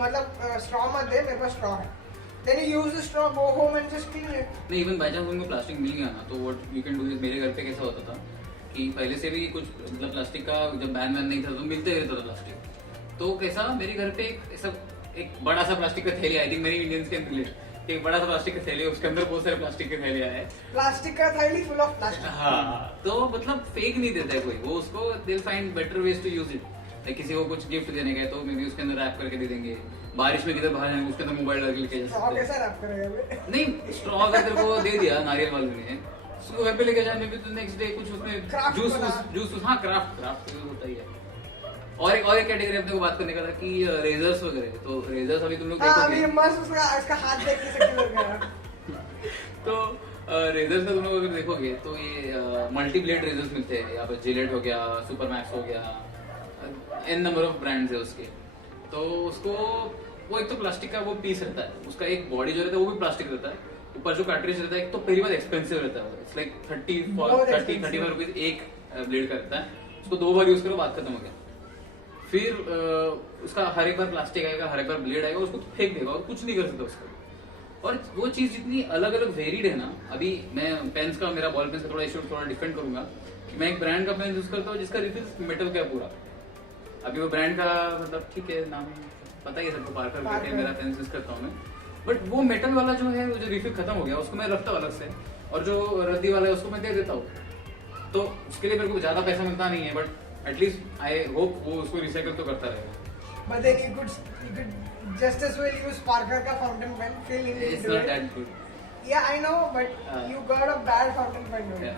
मतलब स्ट्रॉ मत दे, मेरे पास स्ट्रॉ है. Then you use the straw, go home and just clean it. नहीं, even by chance उनको प्लास्टिक मिल गया ना, तो what you can do is, मेरे घर पे कैसा होता था कि पहले से भी कुछ मतलब प्लास्टिक का जब बैन नहीं था तो मिलते रहता था प्लास्टिक. तो कैसा मेरे घर पे एक बड़ा सा प्लास्टिक का थैली, आई थिंक मेरी इंडियंस के रिलेट, एक बड़ा सा प्लास्टिक का थैली, उसके अंदर बहुत सारे प्लास्टिक के थैलियां है. प्लास्टिक का थैली फुल ऑफ प्लास्टिक. हाँ, तो मतलब फेक नहीं देता है कोई, वो उसको they find better ways to use it. किसी को कुछ गिफ्ट देने का तो मे बी उसके अंदर रैप करके दे देंगे. बारिश में किधर बाहर जाएंगे उसके अंदर मोबाइल लगा के लेके जा सकते हैं. कैसा रैप करेगा? नहीं, स्ट्रॉ अगर तेरे को दे दिया नारियल वाले ने, उसको घर पे लेके जाने में तो नेक्स्ट डे कुछ उसमें Craft बना। जूस हाँ क्राफ्ट तो होता ही है। और एक कैटेगरी अपने को बात करने का था कि रेजर्स वगैरह, तो रेजर्स अभी तुम लोग हाँ अभी देखोगे मस्त उसका हाथ देख के शक्ल लग गया। तो रेजर्स का तुम लोग अगर देखोगे तो ये मल्टी ब्लेड रेजर्स मिलते हैं, यहाँ पर जिलेट हो गया, सुपर मैक्स हो गया, एन नंबर ऑफ ब्रांड्स है उसके। तो उसको वो एक तो प्लास्टिक का वो पीस रहता है, उसका एक बॉडी जो रहता है वो भी प्लास्टिक रहता है, ऊपर जो कार्ट्रिज रहता है एक तो पहली बार एक्सपेंसिव रहता है, इट्स लाइक 35 रुपीज एक ब्लेड का रहता है, उसको 2 बार यूज करो बात खत्म हो गया। फिर उसका हर एक बार प्लास्टिक आएगा, हर एक बार ब्लेड आएगा, उसको तो फेंक देगा और कुछ नहीं कर सकता उसका। और वो चीज जितनी अलग अलग वेरिड है ना, अभी मैं पेन्स का, मेरा बॉल पेन का थोड़ा इश्यू थोड़ा डिफरेंट करूंगा कि मैं एक ब्रांड का पेन यूज करता हूँ जिसका रिफिल मेटल का है पूरा। अभी वो ब्रांड का मतलब ठीक है, नाम पता ही है सबको, पार्कर मेरा पेन यूज करता हूँ मैं, बट वो मेटल वाला जो है, वो जो रिफिल खत्म हो गया उसको मैं रखता हूँ अलग से, और जो रद्दी वाला है उसको मैं दे देता हूँ। तो उसके लिए मेरे को ज्यादा पैसा मिलता नहीं है, बट एटलीस्ट आई होप वो उसको रिसाइकल तो करता रहेगा। But then you could just as well use Parker का fountain pen, fill in It's into not it. that good. Yeah, I know, but you got a bad fountain pen. Dude.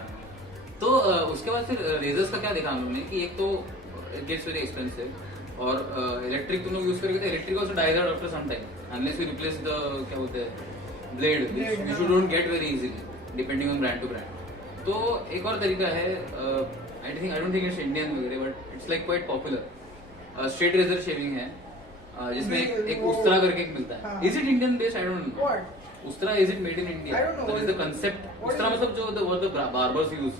तो उसके बाद फिर razor's का क्या देखा हम लोग ने कि एक तो इट गेट्स वेरी एक्सपेंसिव, और इलेक्ट्रिक तुम लोग यूज करोगे तो electric also dies out after some time unless you replace the क्या बोलते हैं blade, which you don't get very easily depending on brand to brand. तो एक और तरीका है, I don't think it's Indian वगैरह, but it's like quite popular, straight razor shaving है, जिसमें एक उस्तरा करके एक मिलता है। Is it Indian based? I don't know. उस्तरा is it made in India? I don't know. That is the concept. उस्तरा मतलब जो द बार्बर्स यूज,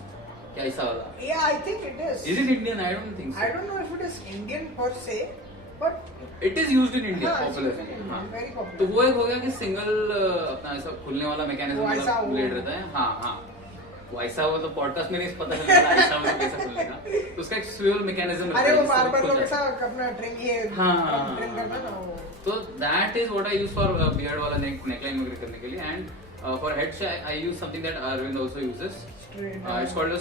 क्या ऐसा वाला? Yeah, I think it is. Is it Indian? I don't think so. I don't know if it is Indian per se, but It is used in India, हाँ, it's popular. used in India, हाँ. very popular. तो वो एक हो गया कि single अपना ऐसा खुलने वाला मैकेनिज्म वो वाला ऐसा ब्लेड वो- रहता है। हाँ हाँ, वो ऐसा हुआ तो पॉडकास्ट में नहीं पता चला ऐसा मतलब कैसा खुलने का, तो उसका एक स्विvel मैकेनिज्म अरे वो बार लोग ऐसा अपना ट्रिम ये हाँ ट्रिम करना ना वो। तो that is what I use for beard वाला नेकलाइन वगैरह करने के लिए, and for head I use something that Arvind also uses, it's called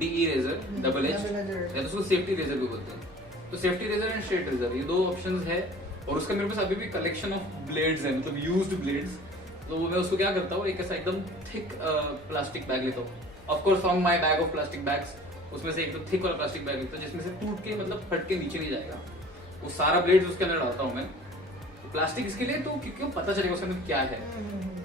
DE razor, double edge, double edge या तो उसको सेफ्टी रेजर भी बोलते हैं। तो safety razor and straight razor, ये 2 ऑप्शंस है, और उसका मेरे पास अभी भी कलेक्शन ऑफ ब्लेड्स है, मतलब यूज्ड ब्लेड्स। तो मैं उसको क्या करता हूँ, एक ऐसा एकदम थिक प्लास्टिक बैग लेता हूँ, of course from my bag of plastic bags, उसमें से एक तो थिक वाला प्लास्टिक बैग लेता हूँ जिसमें से टूट के मतलब फट के नीचे नहीं जाएगा, वो सारा ब्लेड्स उसके अंदर डालता हूँ मैं। प्लास्टिक इसके लिए तो क्यों पता चलेगा उसके अंदर क्या है,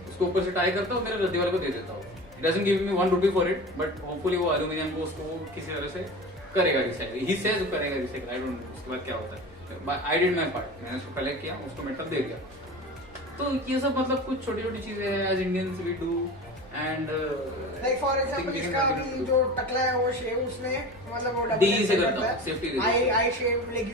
उसको ऊपर से टाई करता हूँ, मेरे रद्दी वाले को दे देता हूँ। It doesn't give me 1 rupee for it, but hopefully वो एल्यूमिनियम को उसको किसी तरह से करेगा रिसाइकल, ही सेज करेगा रिसाइकल, आई डोंट नो उसके बाद क्या होता है। आई डिड माय पार्ट, मैंने उसको कलेक्ट किया, उसको मेटल दे दिया। तो ये सब मतलब कुछ छोटी छोटी चीजें हैं as Indians we do, and like for example इसका अभी जो टकला है वो शेव उसने मतलब वो DE से करता हूँ, safety reason. I shave like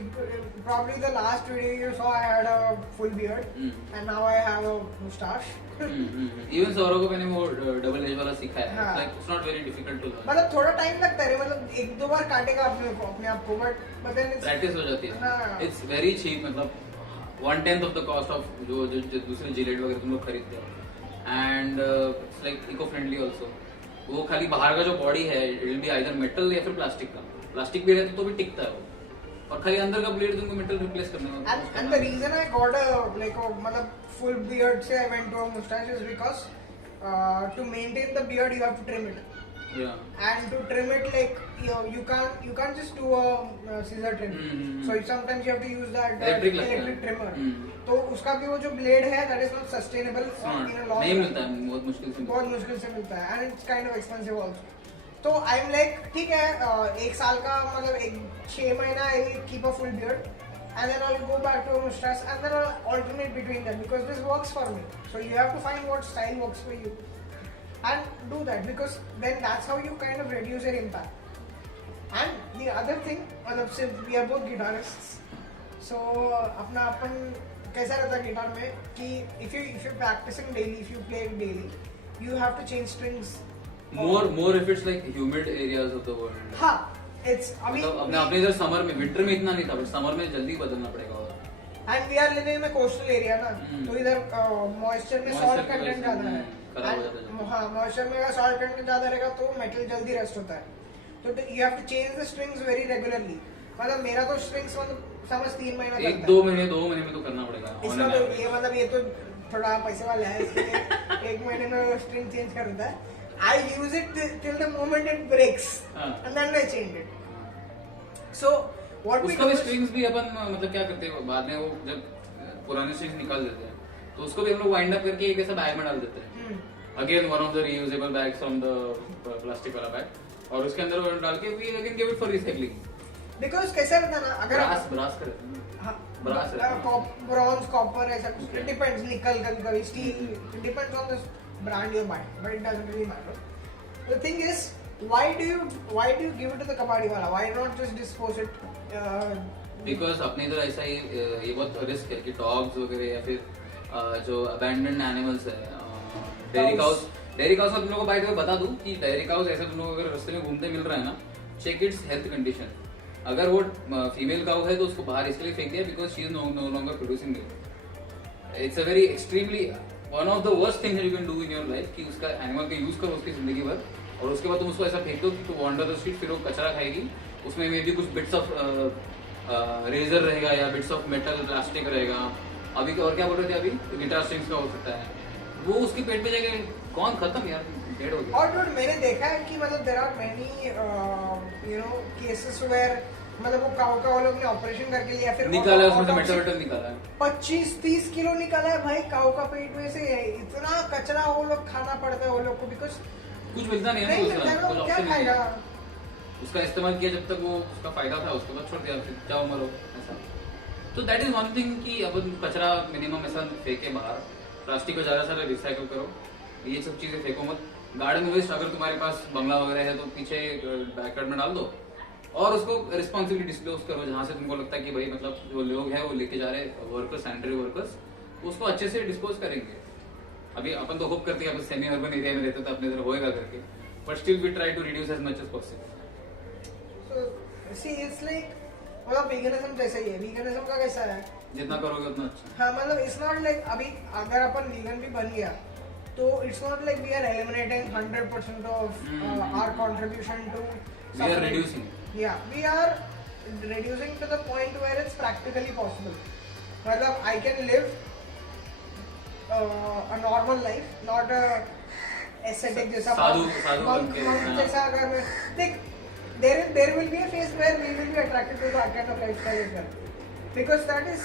probably the last video you saw I had a full beard and now I have a mustache. Even Saurav को मैंने वो डबल एज वाला सिखाया है, हाँ. Like it's not very difficult to learn, मतलब थोड़ा time लगता है, मतलब 1-2 बार काटेगा अपने आप को, बट देन इट्स प्रैक्टिस हो जाती है। हाँ. इट्स वेरी चीप, मतलब 1/10 ऑफ द कॉस्ट ऑफ जो दूसरे जिलेट वगैरह तुम लोग खरीदते हो, and it's like eco friendly also. वो खाली बाहर का जो बॉडी है it will be either metal या फिर प्लास्टिक का, प्लास्टिक भी रहता तो भी टिकता है वो, और खाली अंदर का ब्लेड तुमको मेटल रिप्लेस करने में। and the reason I got a like a मतलब full beard से I went to a mustache is because to maintain the beard you have to trim it. Yeah. And to trim it like you can't just do a scissor trim. So sometimes you have to use that electric trimmer. तो उसका भी वो जो blade है that is not sustainable in a long नहीं run. मिलता है, बहुत मुश्किल से बहुत मुश्किल से मिलता है and it's kind of expensive also. तो आई एम लाइक ठीक है, 1 साल का मतलब 6 महीना I will keep a full beard and then I'll go back to a mustache and then I'll alternate between them because this works for me. So you have to find what style works for you and do that because then that's how you kind of reduce your impact. And the other thing, मतलब since we are both guitarists, so अपना अपन कैसा रहता है guitar में कि if you practicing daily, if you play daily, you have to change strings. more if it's like humid areas of the world. हाँ, it's अभी मतलब अपने इधर समर में, विंटर में इतना नहीं था, बट समर में जल्दी बदलना पड़ेगा। एंड वी आर लिविंग में कोस्टल एरिया ना, तो इधर मॉइस्चर में सॉल्ट कंटेंट ज्यादा है, हाँ मॉइस्चर में अगर सॉल्ट कंटेंट ज्यादा रहेगा तो मेटल जल्दी रस्ट होता है, तो you have to change the strings very regularly. मतलब मेरा तो स्ट्रिंग्स मतलब समझ 3 महीना चलता है, 2 महीने में तो करना पड़ेगा इसका तो ये मतलब ये तो थोड़ा पैसे वाला है इसलिए 1 महीने में स्ट्रिंग चेंज कर देता है। I use it till the moment it breaks, and then I change it. So what we उसका do भी is, स्ट्रिंग्स भी अपन मतलब क्या करते हैं बाद में, वो जब पुराने स्ट्रिंग्स निकाल देते हैं तो उसको भी हम लोग वाइंड अप करके एक ऐसा बैग में डाल देते हैं. Again one of the reusable bags from the plastic वाला बैग, और उसके अंदर वो डाल के we again give it for recycling. because कैसा रहता है ना, अगर ब्रास करते हैं. हाँ, ब्रास ब्रॉन्ज, कॉपर, ऐसा कुछ. Okay. It depends. निकल कभी steel. It depends on the brand you're buying, but it doesn't really matter. The thing is, why do you give it to the कबाड़ी वाला? Why not just dispose it? Because अपने इधर ऐसा ये बहुत risk है कि डॉग्स वगैरह या फिर जो अबैंडन्ड एनिमल्स है, डेयरी काउस का तुम लोगों को बाय द वे बता दूं कि डेयरी काउस ऐसे तुम लोग अगर रास्ते में घूमते मिल रहा है ना, चेक इट्स हेल्थ कंडीशन. अगर वो फीमेल काउ है तो उसको बाहर इसके लिए फेंक दिया because she is no longer producing milk. It's a very extremely one of the worst things you can do in your life कि उसका एनिमल का यूज करो उसकी जिंदगी भर, और उसके बाद तुम उसको ऐसा फेंक दो कि वो अंडर द स्ट्रीट फिर वो कचरा खाएगी. उसमें मे भी कुछ बिट्स ऑफ रेजर रहेगा या बिट्स ऑफ मेटल प्लास्टिक रहेगा. अभी और क्या बोल रहे थे अभी, गिटार स्ट्रिंग्स का हो सकता है, वो उसकी पेट पे जाके कौन खत्म यार, डेड हो गया. और dude, मैंने देखा है कि मतलब there are many cases where मतलब वो काऊ का वो लोग ने ऑपरेशन करके लिया, फिर निकाला उसमें से मेटल निकाला है. 25-30 किलो निकाला है भाई काऊ का पेट में से. इतना कचरा वो लोग खाना पड़ता है वो लोग को, बिकॉज कुछ मिलता नहीं है नहीं ना मिलता दूसरा, है, कुछ वो क्या ऑप्शन नहीं खाएगा. है. उसका इस्तेमाल किया जब तक वो उसका फायदा था, उसके बाद छोड़ दिया, फिर जाओ मरो ऐसा. तो दैट इज वन थिंग कि अपन कचरा मिनिमम ऐसा फेंके बाहर. प्लास्टिक को ज्यादा सारा रिसाइकल करो, ये सब चीजें फेंको मत. गार्डन वेस्ट अगर तुम्हारे पास बंगला वगैरह है तो पीछे बैकयार्ड में डाल दो, और उसको रिस्पॉन्सिबिलिटी डिस्क्लोज करो जहां से तुमको लगता है कि भाई मतलब जो लोग हैं वो लेके जा रहे वर्कर्स, सैनिटरी वर्कर्स, उसको अच्छे से डिस्पोज करेंगे. अभी अपन तो होप करते हैं अपन सेमी अर्बन एरिया में रहते तो अपने इधर होएगा करके, but still we try to reduce as much as possible. So, see, it's like मतलब veganism जैसा ही है. veganism का कैसा है, जितना करोगे उतना अच्छा. हाँ मतलब it's not like अभी अगर अपन vegan भी बन गया तो it's not like we are eliminating 100% of our contribution to We are reducing. Yeah, we are reducing to the point where it's practically possible. मतलब I can live a normal life, not a ascetic जैसा साधु monk बन के, जैसा. अगर मैं देख, there will be a phase where we will be attracted to that kind of lifestyle as well, because that is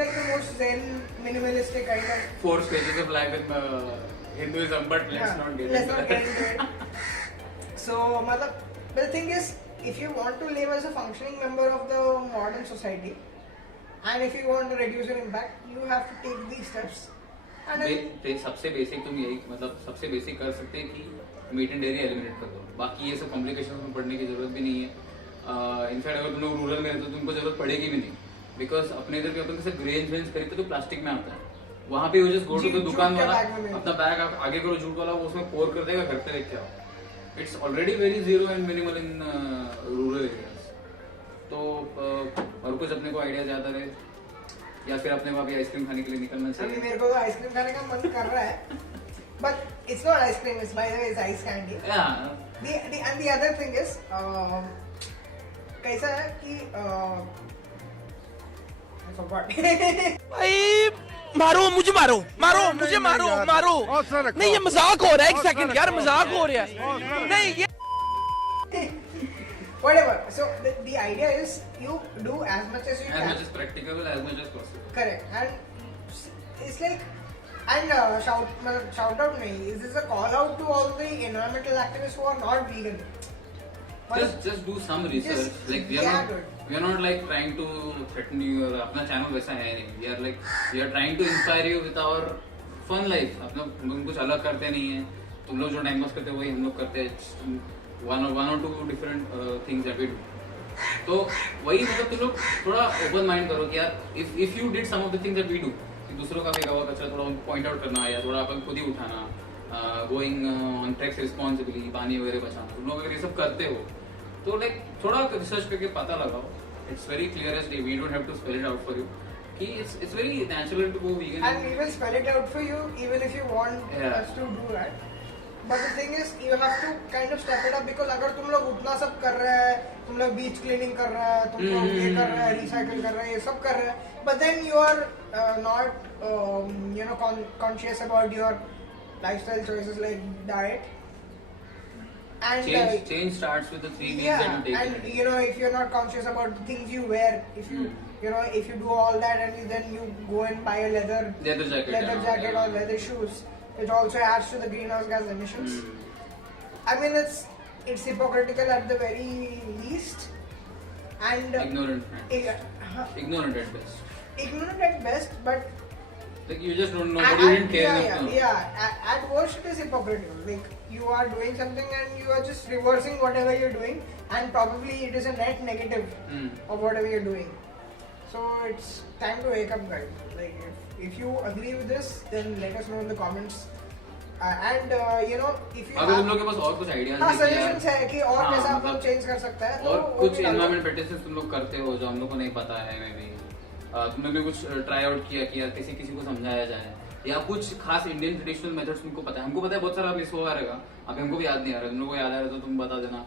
like the most zen minimalistic kind of 4 stages of life in Hinduism, but let's not get into it. So मतलब the thing is, if you want to live as a functioning member of the modern society and if you want to reduce your impact, you have to take these steps. And सबसे basic तुम यही मतलब सबसे basic कर सकते हैं कि meet and dairy eliminate कर दो. बाकी ये सब कॉम्प्लिकेशन में पढ़ने की जरूरत भी नहीं है. इनफैक्ट अगर तुम लोग रूरल में रहते हो तो तुमको जरूरत पड़ेगी भी नहीं, बिकॉज अपने इधर के अपन जैसे ग्रेन वेन्स खरीदते तो प्लास्टिक में आता है. वहाँ पे जस्ट गो टू द दुकान वाला अपना बैग आगे करो, जूट वाला वो उसमें पोर कर देगा, घर पे लेके आओ. It's already very zero and minimal in rural areas. तो और कुछ अपने को आइडिया ज्यादा रहे या फिर अपने वहाँ भी आइसक्रीम खाने के लिए निकलना अभी चाहिए. मेरे को तो आइसक्रीम खाने का मन कर रहा है, but it's not ice cream, it's by the way it's ice candy. Yeah. And the other thing is कैसा है कि I forgot. भाई मारो मुझे, मारो मुझे, मारो. नहीं ये मजाक हो रहा है, एक सेकंड यार, मजाक हो रहा है. नहीं ये Whatever. So the idea is you do as much as you As can. much as practicable, as much as possible. Correct. And it's like, and shout out me. Is this a call out to all the environmental activists who are not vegan? Just do some research. Like we are not like trying to threaten you. और अपना channel वैसा है नहीं. We are trying to inspire you with our fun life. हम कुछ अलग करते नहीं है. तुम लोग जो टाइम पास करते हो वही हम लोग करते हैं. one or two different things that we do. तो वही मतलब तुम लोग थोड़ा ओपन माइंड करो कि यार if you did some of the things that we do, कि दूसरों का फेंका हुआ कचरा थोड़ा पॉइंट आउट करना या थोड़ा अपन खुद ही उठाना, गोइंग ऑन ट्रैक्स रिस्पॉन्सिबली, पानी वगैरह बचाना, तुम लोग अगर ये सब करते हो तो लाइक थोड़ा रिसर्च करके पता लगाओ. It's very clear as day. We don't have to spell it out for you कि it's very natural to go vegan. And we will spell it out for you even if you want us to do that. But the thing is, you have to kind of step it up because अगर तुम लोग उतना सब कर रहे हैं, तुम लोग बीच क्लीनिंग कर रहे हैं, तुम लोग ये कर रहे हैं, रिसाइकिल कर रहे हैं, ये सब कर रहे हैं, but then you are not conscious about your lifestyle choices like diet, And change starts with the 3 weeks yeah, that you take. and you know, if you're not conscious about the things you wear, if you you know, if you do all that and then you go and buy a leather jacket or leather shoes, it also adds to the greenhouse gas emissions. I mean, it's hypocritical at the very least, and Ignorant at best. Ignorant at best, but Like you just don't know, but you didn't care enough. At worst, it is hypocritical. Like you are doing something and you are just reversing whatever you're doing, and probably it is a net negative of whatever you're doing. So it's time to wake up, guys. Like if you agree with this, then let us know in the comments. And you know, if you अगर तुम लोग के पास और कुछ ideas हाँ suggestions है कि और कैसे आप लोग चेंज कर सकते हैं, और तो कुछ एनवायरमेंट पेटिशंस तुम लोग करते हो जो हम लोग को नहीं पता है, मे बी तुम लोग ने कुछ ट्राई आउट किया कि यार किसी को समझाया जाए, या कुछ खास इंडियन ट्रेडिशनल मेथड्स तुमको पता है, हमको पता है बहुत सारा मिस हुआ रहेगा, अभी हमको भी याद नहीं आ रहा, तुम लोग को याद आ रहा है तो तुम बता देना.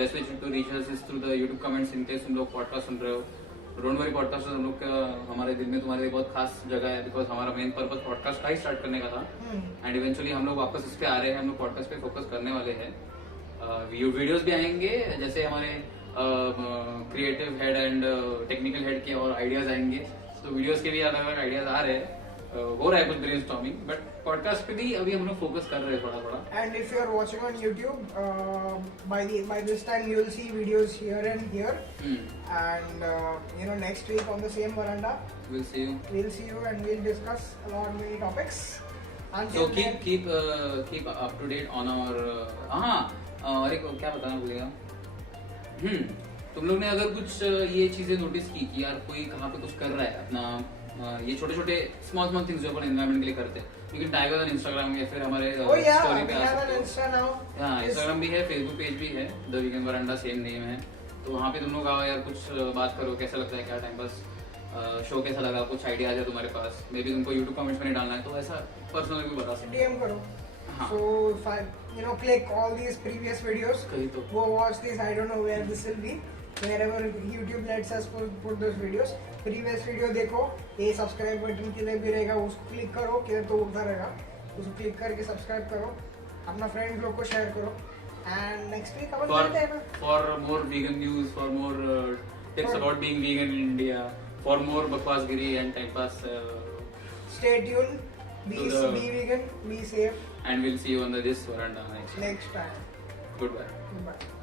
Best way to reach us is through the YouTube comments in case तुम लोग पॉडकास्ट सुन रहे हो. डोंट वरी, पॉडकास्ट हम लोग का हमारे दिल में तुम्हारे लिए बहुत खास जगह है, बिकॉज हमारा मेन पर्पस पॉडकास्ट का ही स्टार्ट करने का था, एंड इवेंचुअली हम लोग वापस इस पे आ रहे हैं, हम लोग पॉडकास्ट पे फोकस करने वाले हैं. वीडियोस भी आएंगे, जैसे हमारे creative head and technical head के और आइडियाज आएंगे, तो वीडियोस के भी अलग अलग आइडियाज आ रहे हैं, हो रहा है कुछ ब्रेनस्टॉर्मिंग, बट पॉडकास्ट पे भी अभी हम लोग फोकस कर रहे हैं थोड़ा. And if you are watching on YouTube, by this time you will see videos here and here. And you know, next week on the same veranda, We'll see you and we'll discuss a lot many topics. So keep up to date on our और एक क्या बताना भूलेगा. तुम लोग ने अगर कुछ ये चीजें नोटिस की कि यार कोई कहाँ पे कुछ कर रहा है अपना, ये छोटे छोटे स्मॉल थिंग्स जो अपन एनवायरमेंट के लिए करते हैं, you can tag us on Instagram या फिर हमारे स्टोरी पे आ सकते हो. हाँ, इंस्टाग्राम भी है, फेसबुक पेज भी है, the weekend veranda same name है, तो वहाँ पे तुम लोग आओ यार, कुछ बात करो, कैसा लगता है, क्या टाइम पास, शो कैसा लगा, कुछ आइडियाज है तुम्हारे पास, मे बी तुमको यूट्यूब कमेंट्स में नहीं डालना है तो ऐसा पर्सनली भी बता सकते DM करो. So if I, you know, click all these previous videos, go watch this. I don't know where this will be, wherever YouTube lets us put those videos. Previous video देखो, ये subscribe button के लिए भी रहेगा, उसको click करो, किधर तो उठा रहेगा, उसको क्लिक करके सब्सक्राइब करो, अपना फ्रेंड लोग को शेयर करो, and next week अपन मिलते हैं. For more vegan news, for more tips about being vegan in India, for more bakwas-giri and time pass. Stay tuned. Be vegan. Be safe. And we'll see you on this veranda next time. Goodbye. Goodbye.